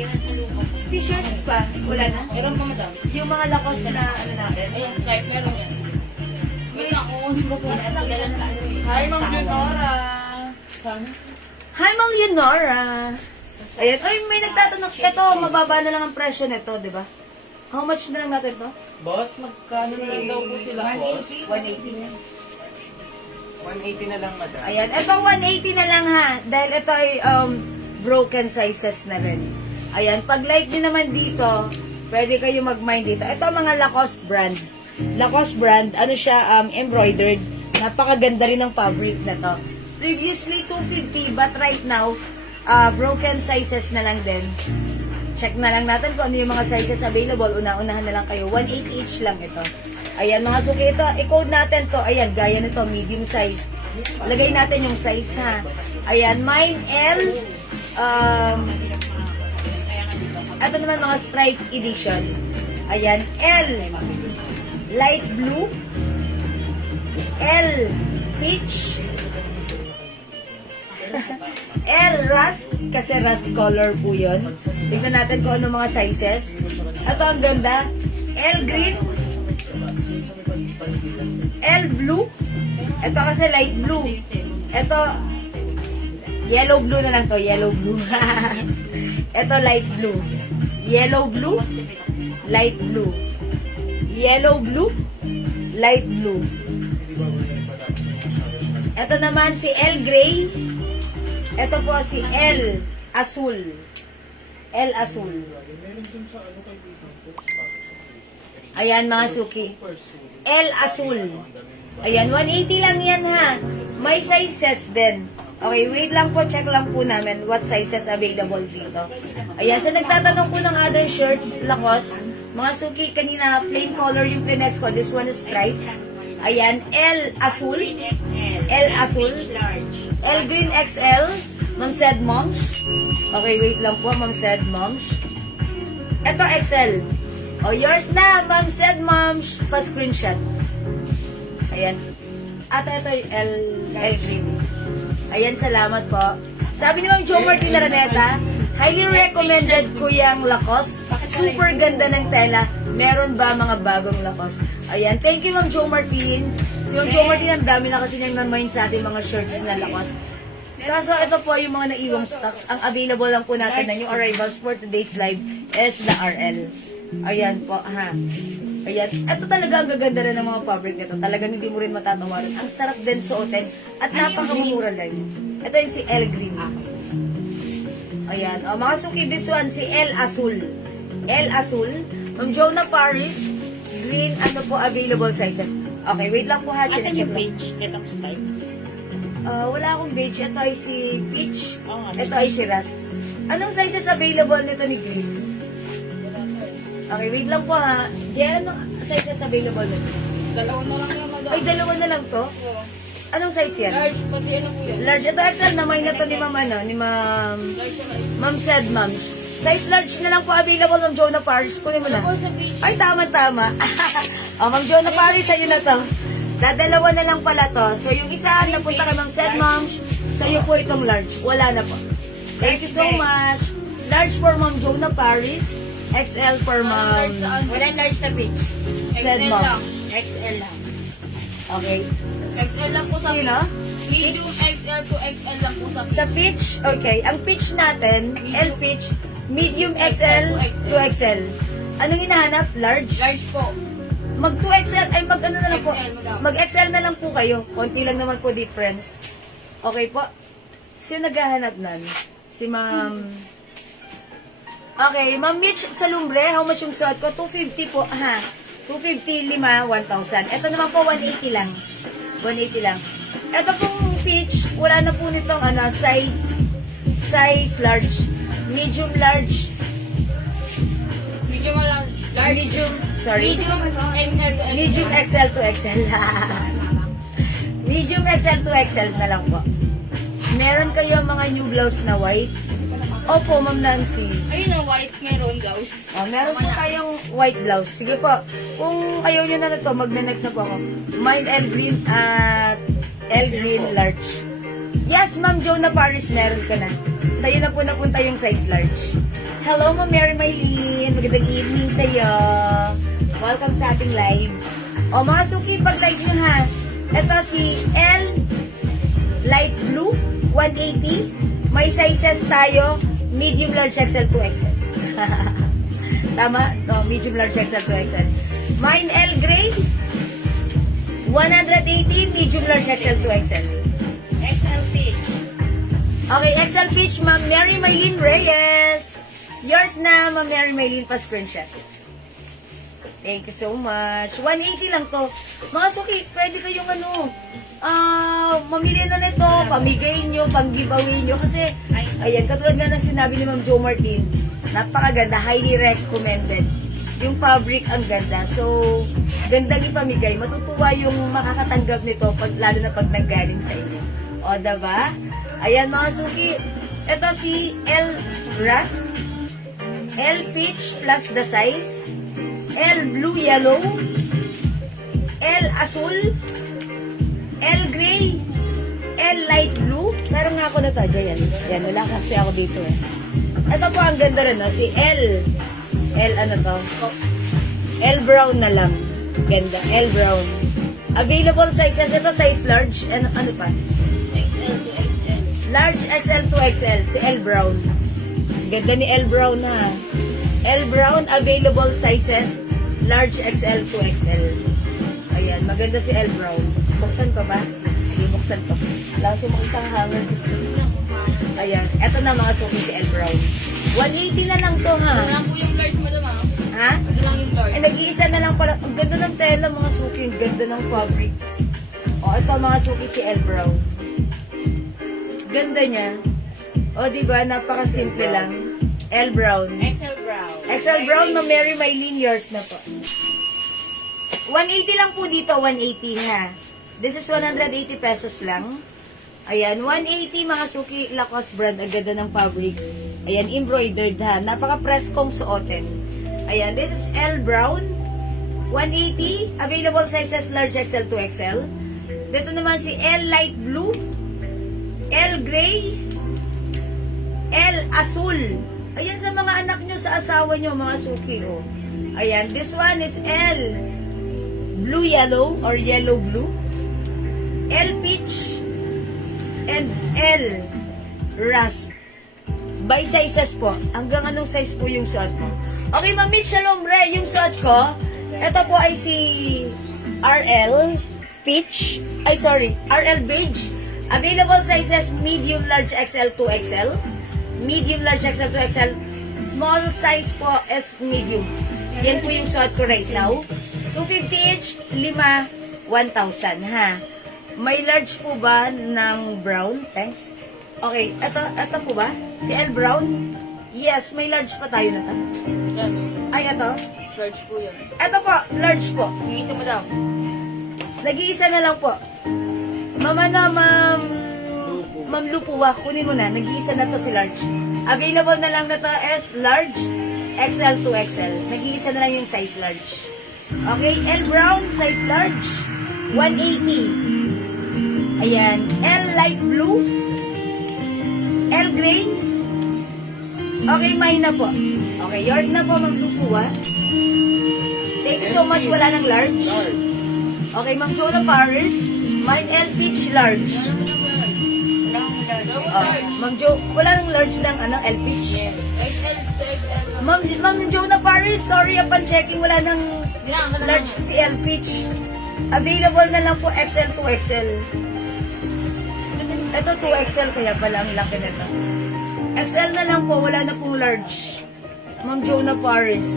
T-shirts pa? Wala na? Meron pa madam. Yung mga lakos na ano natin? Ayun, stripe. Meron yan. Wait lang, uunin ko po. Hi, Ma'am Junora. Sana. Hi, Ma'am Leonora. Ayan. Ay, may nagtatanong. Ito, mababa na lang ang presyo nito, di ba? How much na lang natin to? Boss, magkano na lang daw po sila, boss? 180 na. 180 na lang, madam. Ayan. Ito, 180 na lang ha. Dahil ito ay broken sizes na rin. Ayan. Pag like din naman dito, pwede kayo mag-mine dito. Ito mga Lacoste brand. Lacoste brand. Ano siya? Embroidered. Napakaganda rin ng fabric na to. Previously, 250. But right now, broken sizes na lang din. Check na lang natin kung ano yung mga sizes available. Una-unahan na lang kayo. 180 each lang ito. Ayan, mga suki, ito, i-code natin to. Ayan, gaya nito, medium size. Lagay natin yung size, ha. Ayan, mine L. Ito naman, mga stripe edition. Ayan, L. Light blue. L. Peach. L. Rust. Kasi rust color po yun. Tignan natin kung ano mga sizes. Ito, ang ganda. L. Green. L blue. Ito kasi light blue. Ito yellow blue na lang to, yellow blue. Ito light blue. Yellow blue, light blue. Yellow blue, light blue. Ito naman si L gray. Ito po si L azul. L azul. Ayan mga suki. L azul. Ayan, 180 lang yan ha. May sizes din. Okay, wait lang po. Check lang po namin what sizes available dito. Ayan, so nagtatanong po ng other shirts, Lacoste. Mga suki, kanina plain color yung flex ko. This one is stripes. Ayan, L azul. L azul. L green XL. Ma'am said moms. Okay, wait lang po. Ma'am said moms. Ito XL. Oh, yours na, Ma'am said moms. Pa-screenshot. Ayan. At ito yung L green. Ayan, salamat po. Sabi ni Ma'am Jo Martin Araneta, highly recommended ko yung Lacoste. Super ganda ng tela. Meron ba mga bagong Lacoste? Ayan. Thank you, Ma'am Jo Martin. Si Ma'am Jo Martin, ang dami na kasi niyang namayin sa ating mga shirts na Lacoste. Kaso ito po yung mga naiwang stocks. Ang available lang po natin na yung arrivals for today's live is the RL. Ayan po, ha. Ayan. Ito talaga ang gaganda rin ng mga fabric nito. Talagang hindi mo rin matatawarin. Ang sarap din suotin at napakamura lang. Ito yung si L green. Ayan. O, mga suki, this one, si L azul. L azul. Ma'am Jonah Paris. Green, ano po, available sizes. Okay, wait lang po ha. Asan yung Check lang. page? Itong style. Wala akong beige. Ito ay si peach. Ito ay si rust. Anong sizes available nito ni green? Okay, wait lang po ha. Jen, anong sizes available nito? Dalawa na lang yung madam. Ay, dalawa na lang to? Oo. Anong size yan? Large, pati ano po yan. Large. Ito XL na may na to ni Ma'am, ano, ni Ma'am, Large na large. Ma'am said, Ma'am. Size large na lang po available ng Jonah Paris. Kunin mo Ano po na. sa beach? Ay, tama-tama. O, Ma'am Jonah Paris, sa'yo na to. Dadalawa na lang pala to. So, yung isa, napunta kay Ma'am said, Ma'am. Sa'yo po itong large. Wala na po. Thank you so much. Large for Ma'am Jonah Paris. XL for Walang large sa Ma'am ano. Wala large na pitch. Said XL Ma'am. lang. XL lang. Okay. XL lang po sa Sino? Medium XL to XL lang po sa Sa pitch, okay. Ang pitch natin, Medium. L pitch, medium XL to XL. Anong hinahanap? Large? large po. Mag 2XL, ay mag ano na lang po. XL, madam. Mag XL na lang po kayo. Konti lang naman po difference. Okay po. Sino naghahanap nan? Si Ma'am... Okay, Ma'am Mitch sa Lumbre, how much yung suot ko? 250 po, ha? 250, 1,000. Ito naman po, 180 lang. 180 lang. Ito pong peach, wala na po nitong size large. Medium large. Medium large. Large. Medium, sorry. Medium XL to XL. Medium XL to XL. Medium XL to XL na lang po. Meron kayo mga new blouse na white? Opo, Ma'am Nancy. Ayun na, white meron blouse. Oh, meron po tayong white blouse. Sige po. Kung ayaw nyo na na to, magna-next na po ako. Mine L green at L green large. Yes, Ma'am Jonah Paris, meron ka na. Sa'yo na po napunta yung size large. Hello, Ma'am Mary Maylene. Magandang evening sa'yo. Welcome sa ating live. O, mga suki, pag-like nyo ha. Ito si L light blue, 180. May sizes tayo, medium, large, XL, 2XL. Tama? No, medium, large, XL, 2XL. Mine L gray, 180, medium, large, XL, 2XL. XL pitch. Okay, XL Peach, Ma'am Mary Maylene Reyes. Yours na, Ma'am Mary Maylene, pa-screenshot. Thank you so much. 180 lang to. Mga suki, pwede kayong mamili na nito, pamigay nyo, pang-giveaway nyo. Kasi, ayan, katulad nga ng sinabi ni Ma'am Jo Martin, napakaganda, highly recommended. Yung fabric, ang ganda. So, gandang ipamigay. Matutuwa yung makakatanggap nito, lalo na pag nanggaling sa inyo. O, diba? Ayan, mga suki. Ito si L Rust, L Peach plus the size, L Blue Yellow, L Azul, L Gray, L Light Blue. Meron nga ako na to, Jayan. Yan, wala kasi ako dito eh. Ito po ang ganda rin, no? Si L ano to? L Brown na lang. Ganda, L Brown. Available sizes, ito size large. Ano pa? XL to XL. Large XL to XL, si L Brown. Ganda ni L Brown na. L Brown, available sizes, large XL to XL. Ayan, maganda si L Brown. Buksan ko ba? Sige, buksan ko. Wala kasi makita ang hanger. Ayan, eto na mga suki si L Brown. 180 na lang to, ha? Ano lang po yung large, madam, ha? Ha? Ano lang yung large? Eh, nag-iisa na lang pala. Ang ganda ng tela, mga suki. Ang ganda ng fabric. O, ito mga suki si L Brown. Ganda niya. O, diba? Napaka-simple lang. L Brown. XL brown. XL Brown, Ma'am Mary Maylene, yours na po. 180 lang po dito, 180 ha. This is 180 pesos lang. Ayan, 180 mga suki, Lacoste brand, ang ganda ng fabric. Ayan, embroidered ha. Napaka-preskong suotin. Ayan, this is L Brown, 180. Available sizes large XL to XL. Dito naman si L Light Blue, L Gray, L Azul. Ayan sa mga anak nyo, sa asawa nyo, mga suki. Oh. Ayan, this one is L Blue Yellow or Yellow Blue, L Peach, and L Rust. By sizes po. Hanggang anong size po yung suot mo? Okay, Ma'am Mitch Salombre, yung suot ko, ito po ay si RL Peach, RL Beige. Available sizes medium, large, XL to XL. Medium, large, XL to XL. Small size po is medium. Yan po yung suot ko right now. 250 each, 5, 1,000 ha. May large po ba ng brown? Thanks. Okay, ito po ba? Si L Brown? Yes, may large pa tayo na to. Yan. Ay, ito? Large po yan. Ito po, large po. Iisa, madam. Nag-iisa na lang po. Ma'am Lupuwa, kunin mo na. Nag-iisa na to si large. Available na lang na to as large, XL to XL. Nag-iisa na lang yung size large. Okay, L Brown, size large, 180. Ayan, L Light Blue, L Gray, Okay, mine na po. Okay, yours na po, Ma'am Lupua. Thank you so much. Wala ng large. Okay, Ma'am Jonah Paris. Mine L Peach large. Ma'am Jo, wala ng large lang, L Peach. XL to XL. Ma'am Jonah Paris, sorry, upon checking, wala ng large si L Peach. Available na lang po XL to XL. Ito 2XL, kaya pala ang laki nito. XL na lang po, wala na pong large. Ma'am Jonah Paris.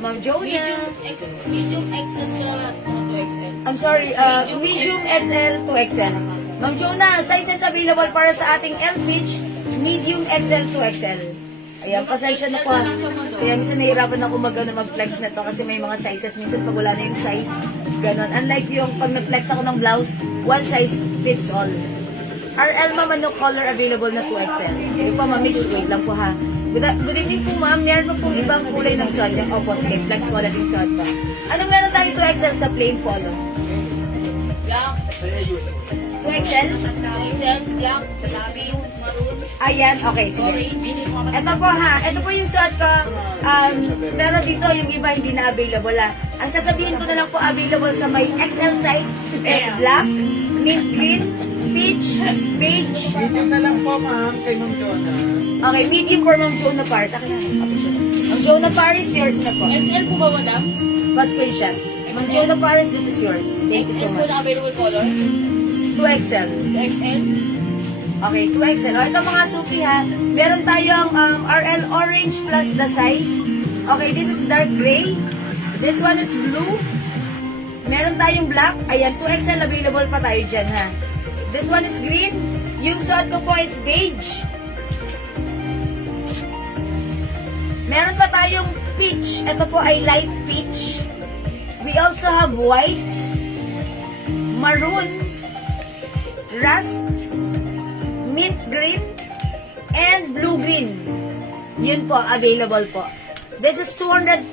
Ma'am Jonah. Medium XL to XL. I'm sorry, medium XL to XL. Ma'am Jonah, sizes available para sa ating L Peach, medium XL to XL. Ayan, pasensya na po. Kaya minsan nahihirapan ako mag-flex na to kasi may mga sizes. Minsan pag wala na yung size, ganon. Unlike yung pag nag-flex ako ng blouse, one size fits all. RL ma'am, ano color available na 2XL? Sige po ma'am, wait lang po ha. Good evening po ma'am, meron po pong ibang kulay ng suot. Yung opposite, kay flex quality suot pa. Ano meron tayong 2XL sa plain polo? Black. 2XL? XL, black, pink, maroon, Ayan, okay, sige. orange. Ito po ha, ito po yung suot ko. Pero dito yung iba hindi na available ha. Ang sasabihin ko na lang po available sa may XL size is black, mint green, peach, beige. Medium na lang po, ma'am, kay Ma'am Jonah. Okay, medium for Ma'am Jonah Paris. Akin na. Ma'am Jonah Paris, yours na po. XL po ba, madam? Pa-screenshot. Ma'am Jonah Paris, this is yours. Thank you so XL po much. na available color. 2XL. XL. Okay, 2XL. O, ito mga suki ha. Meron tayong RL orange plus the size. Okay, this is dark gray. This one is blue. Meron tayong black. Ayan, 2XL available pa tayo dyan ha. This one is green. Yung suot ko po is beige. Meron pa tayong peach. Ito po ay light peach. We also have white, maroon, rust, mint green, and blue green. Yun po, available po. This is 250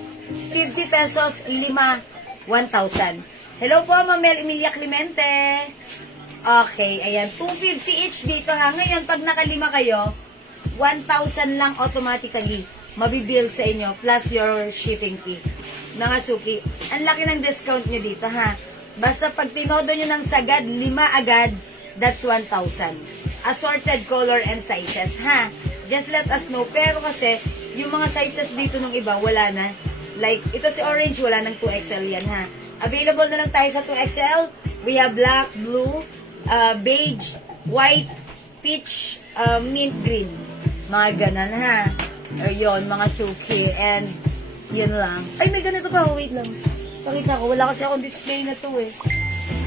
pesos, 1,000. Hello po, Ma'am Emilia Clemente. Okay, ayan, 250 each dito ha. Ngayon, pag nakalima kayo, 1,000 lang automatically mabibill sa inyo plus your shipping fee. Mga suki, ang laki ng discount nyo dito ha. Basta pag tinodo nyo ng sagad, 5 agad, that's 1,000. Assorted color and sizes, ha? Just let us know. Pero kasi, yung mga sizes dito ng iba, wala na. Like, ito si orange, wala ng 2XL yan, ha? Available na lang tayo sa 2XL. We have black, blue, beige, white, peach, mint green. Mga ganon, ha? Ayun, mga suki. And, yun lang. Ay, may ganito pa. Wait lang. Pakita ko. Wala kasi akong display na to, eh.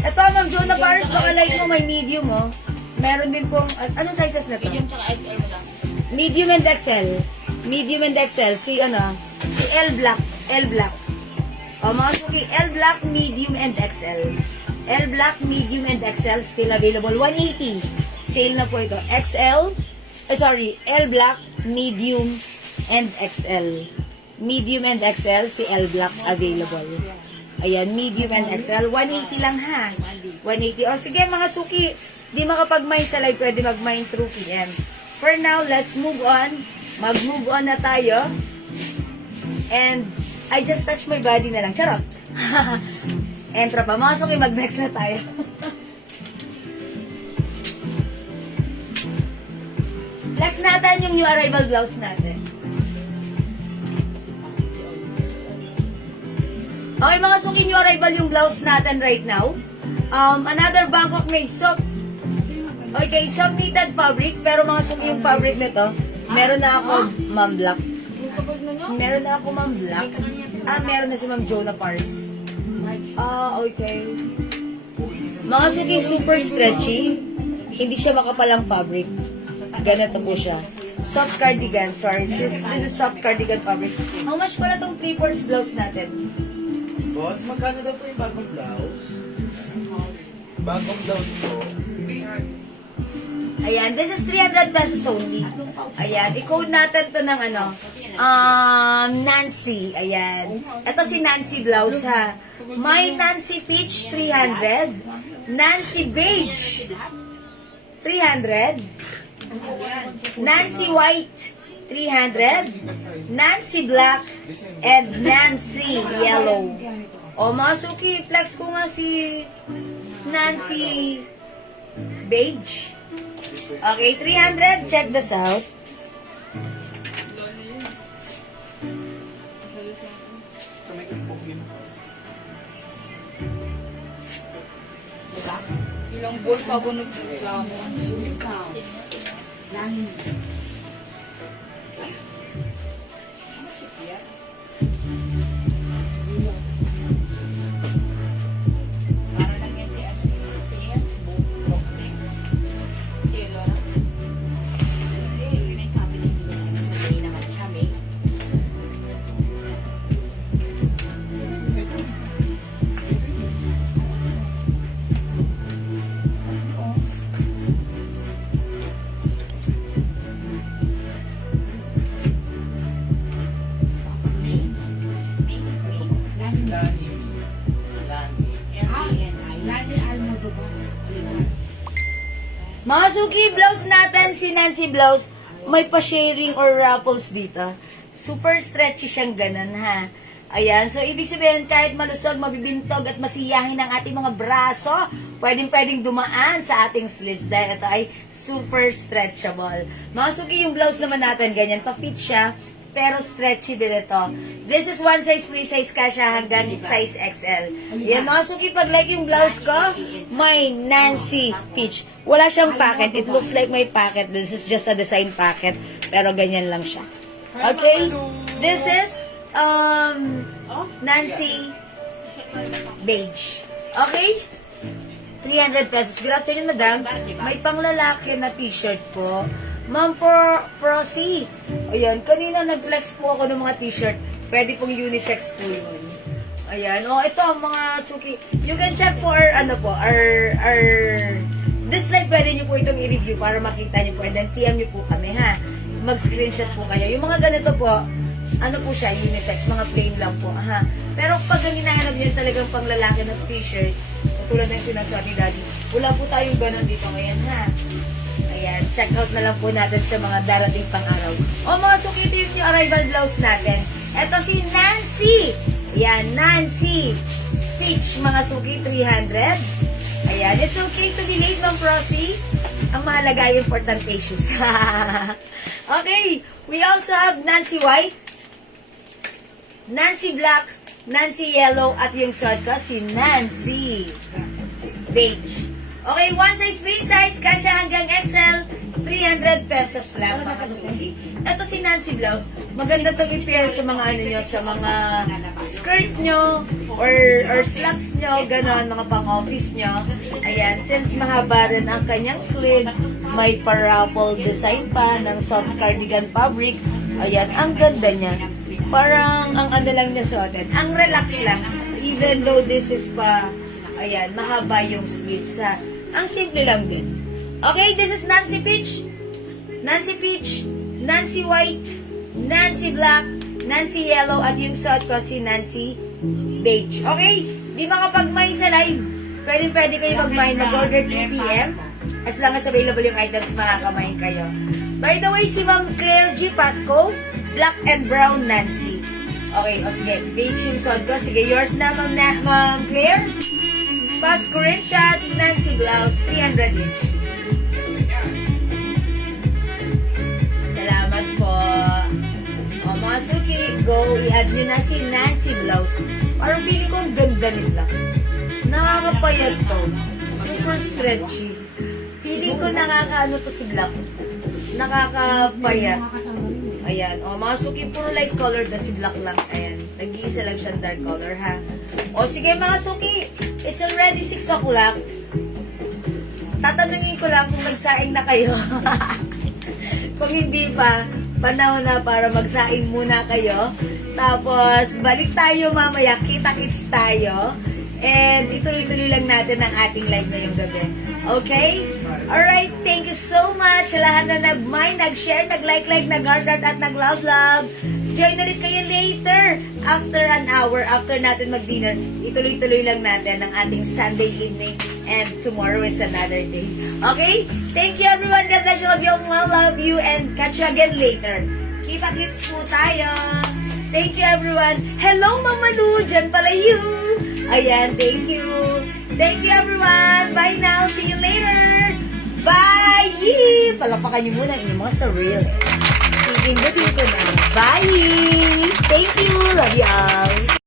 Ito, Ma'am Jonah Paris, baka like mo, may medium, oh. Meron din pong, anong sizes na to? Medium tsaka XL mo lang. Medium and XL. Medium and XL. Si L Black. L Black. O, mga suki, L Black, medium and XL. L Black, medium and XL, still available. 180. Sale na po ito. XL, L Black, medium and XL. Medium and XL, si L Black available. Ayan, medium and XL. 180 lang ha. 180. O sige mga suki, di makapag-mine sa live, pwede mag-mine through PM. For now, let's move on. Mag-move on na tayo. And I just touch my body na lang. Charot. Entra pa. Mga suki, mag-next na tayo. Next natin yung new arrival blouse natin. Okay mga suki, new arrival yung blouse natin right now. Another Bangkok made soft. Okay, soft knitted fabric. Pero mga suki yung fabric nito, meron na ako Ma'am Black. Meron na ako Ma'am Black. Meron na si Ma'am Jonah Paris. Okay. Mga suki, super stretchy. Hindi siya makapalang fabric. Ganito po siya. Soft cardigan. Sorry, this is soft cardigan fabric. How much pala tong 3/4 blouse natin? Boss, magkano daw po yung bagong blouse? Bagong blouse po. Ayan, this is 300 pesos only. Ayan, i-code natin to ng Nancy. Ayan. Ito si Nancy blouse ha. My Nancy Peach, 300. Nancy Beige, 300. Nancy White, 300. Nancy Black and Nancy Yellow. O mga suki, flex ko nga si Nancy Beige. Okay, 300. Check this out. Sa may kumpog yun. Ilang buwan pa ako nagreklamo. Mga suki, blouse natin, si Nancy Blouse, may pa-sharing or raffles dito. Super stretchy siyang ganun, ha? Ayan, so ibig sabihin, kahit malusog, mabibintog at masiyahin ang ating mga braso, pwedeng dumaan sa ating sleeves dahil ito ay super stretchable. Mga suki, yung blouse naman natin, ganyan, pa-fit siya, pero stretchy din ito. This is one size, free size ka siya hanggang size XL. Yan, mga suki, pag like yung blouse ko, may Nancy Peach. Wala siyang packet. It looks like may packet. This is just a design packet. Pero ganyan lang siya. Okay? This is Nancy Beige. Okay? 300 pesos. Good afternoon, madam. May panglalaki na t-shirt po. Ma'am, for Frosty. Ayan, kanina nag-flex po ako ng mga t-shirt. Pwede pong unisex po yun. Ayan. O, ito, mga suki. You can check po our this live, pwede nyo po itong i-review para makita nyo po. And then, PM nyo po kami, ha? Mag-screenshot po kayo. Yung mga ganito po, ano po siya, unisex, mga plain lang po, ha? Pero pag ang hinahanap nyo talagang panglalaki na t-shirt, katulad ng sinasabi ni Daddy, wala po tayong ganon dito ngayon, ha? Ayan, check out na lang po natin sa mga darating pang araw. O mga suki, ito yung arrival blouse natin. Ito si Nancy. Ayan, Nancy Peach, mga suki, 300. Ayan, it's okay to be late, Ma'am Prosy. Ang mahalaga yung important issues. Okay, we also have Nancy White, Nancy Black, Nancy Yellow, at yung suot ko, si Nancy Beige. Okay, one size, free size, kasya hanggang XL, 300 pesos lang, mga suki. Ito si Nancy Blouse, maganda itong i-pair sa mga ano nyo, sa mga skirt nyo, or slacks nyo, ganon, mga pang-office nyo. Ayan, since mahaba rin ang kanyang sleeves, may pa-ruffle design pa ng soft cardigan fabric. Ayan, ang ganda niya. Parang ang ano lang niya suotin. Ang relax lang. Even though this is pa, ayan, mahaba yung sleeves, ha. Ang simple lang din. Okay, this is Nancy Peach, Nancy Peach, Nancy White, Nancy Black, Nancy Yellow, at yung suot ko si Nancy Beige. Okay? Di makapag-mine sa live. Pwede kayo mag-mine. Mag-order 2 p.m. As long as available yung items, makaka-mine kayo. By the way, si Ma'am Claire G. Pasco, Black and Brown Nancy. Okay, o sige. Beige yung suot ko. Sige, yours na, Ma'am Claire. Pasco rin shot, Nancy Blouse, 300 each. Salamat po. O mga suki, go, i-add nyo na si Nancy Blouse. Parang pili ko ang ganda nila. Nakakapayat to. Super stretchy. Pili ko nakakaano to si Black. Nakakapayat. Ayan. O mga suki, puro light color na si Black lang. Ayan. Nag-iisa lang siyang dark color, ha. O sige mga suki, it's already 6 o'clock. Tatanungin ko lang kung nagsaing na kayo. Kung hindi pa, panahon na para magsaing muna kayo. Tapos, balik tayo mamaya. Kita-kits tayo. And ituloy-tuloy lang natin ang ating live ngayong gabi. Okay? Alright, thank you so much sa lahat na nag-mind, nag-share, nag-like, nag-heart, at nag-love. Join ulit kayo later, after an hour, after natin mag-dinner. Ituloy-tuloy lang natin ang ating Sunday evening, and tomorrow is another day. Okay? Thank you everyone. God bless you. Love you, and catch you again later. Kita-kits po tayo. Thank you, everyone. Hello, Mama Lu. Diyan pala you. Ayan, thank you. Thank you, everyone. Bye now. See you later. Bye! Yee! Palapakan niyo muna ang inyong mga sarili. Pindutin ko na. Bye! Thank you. Love you all.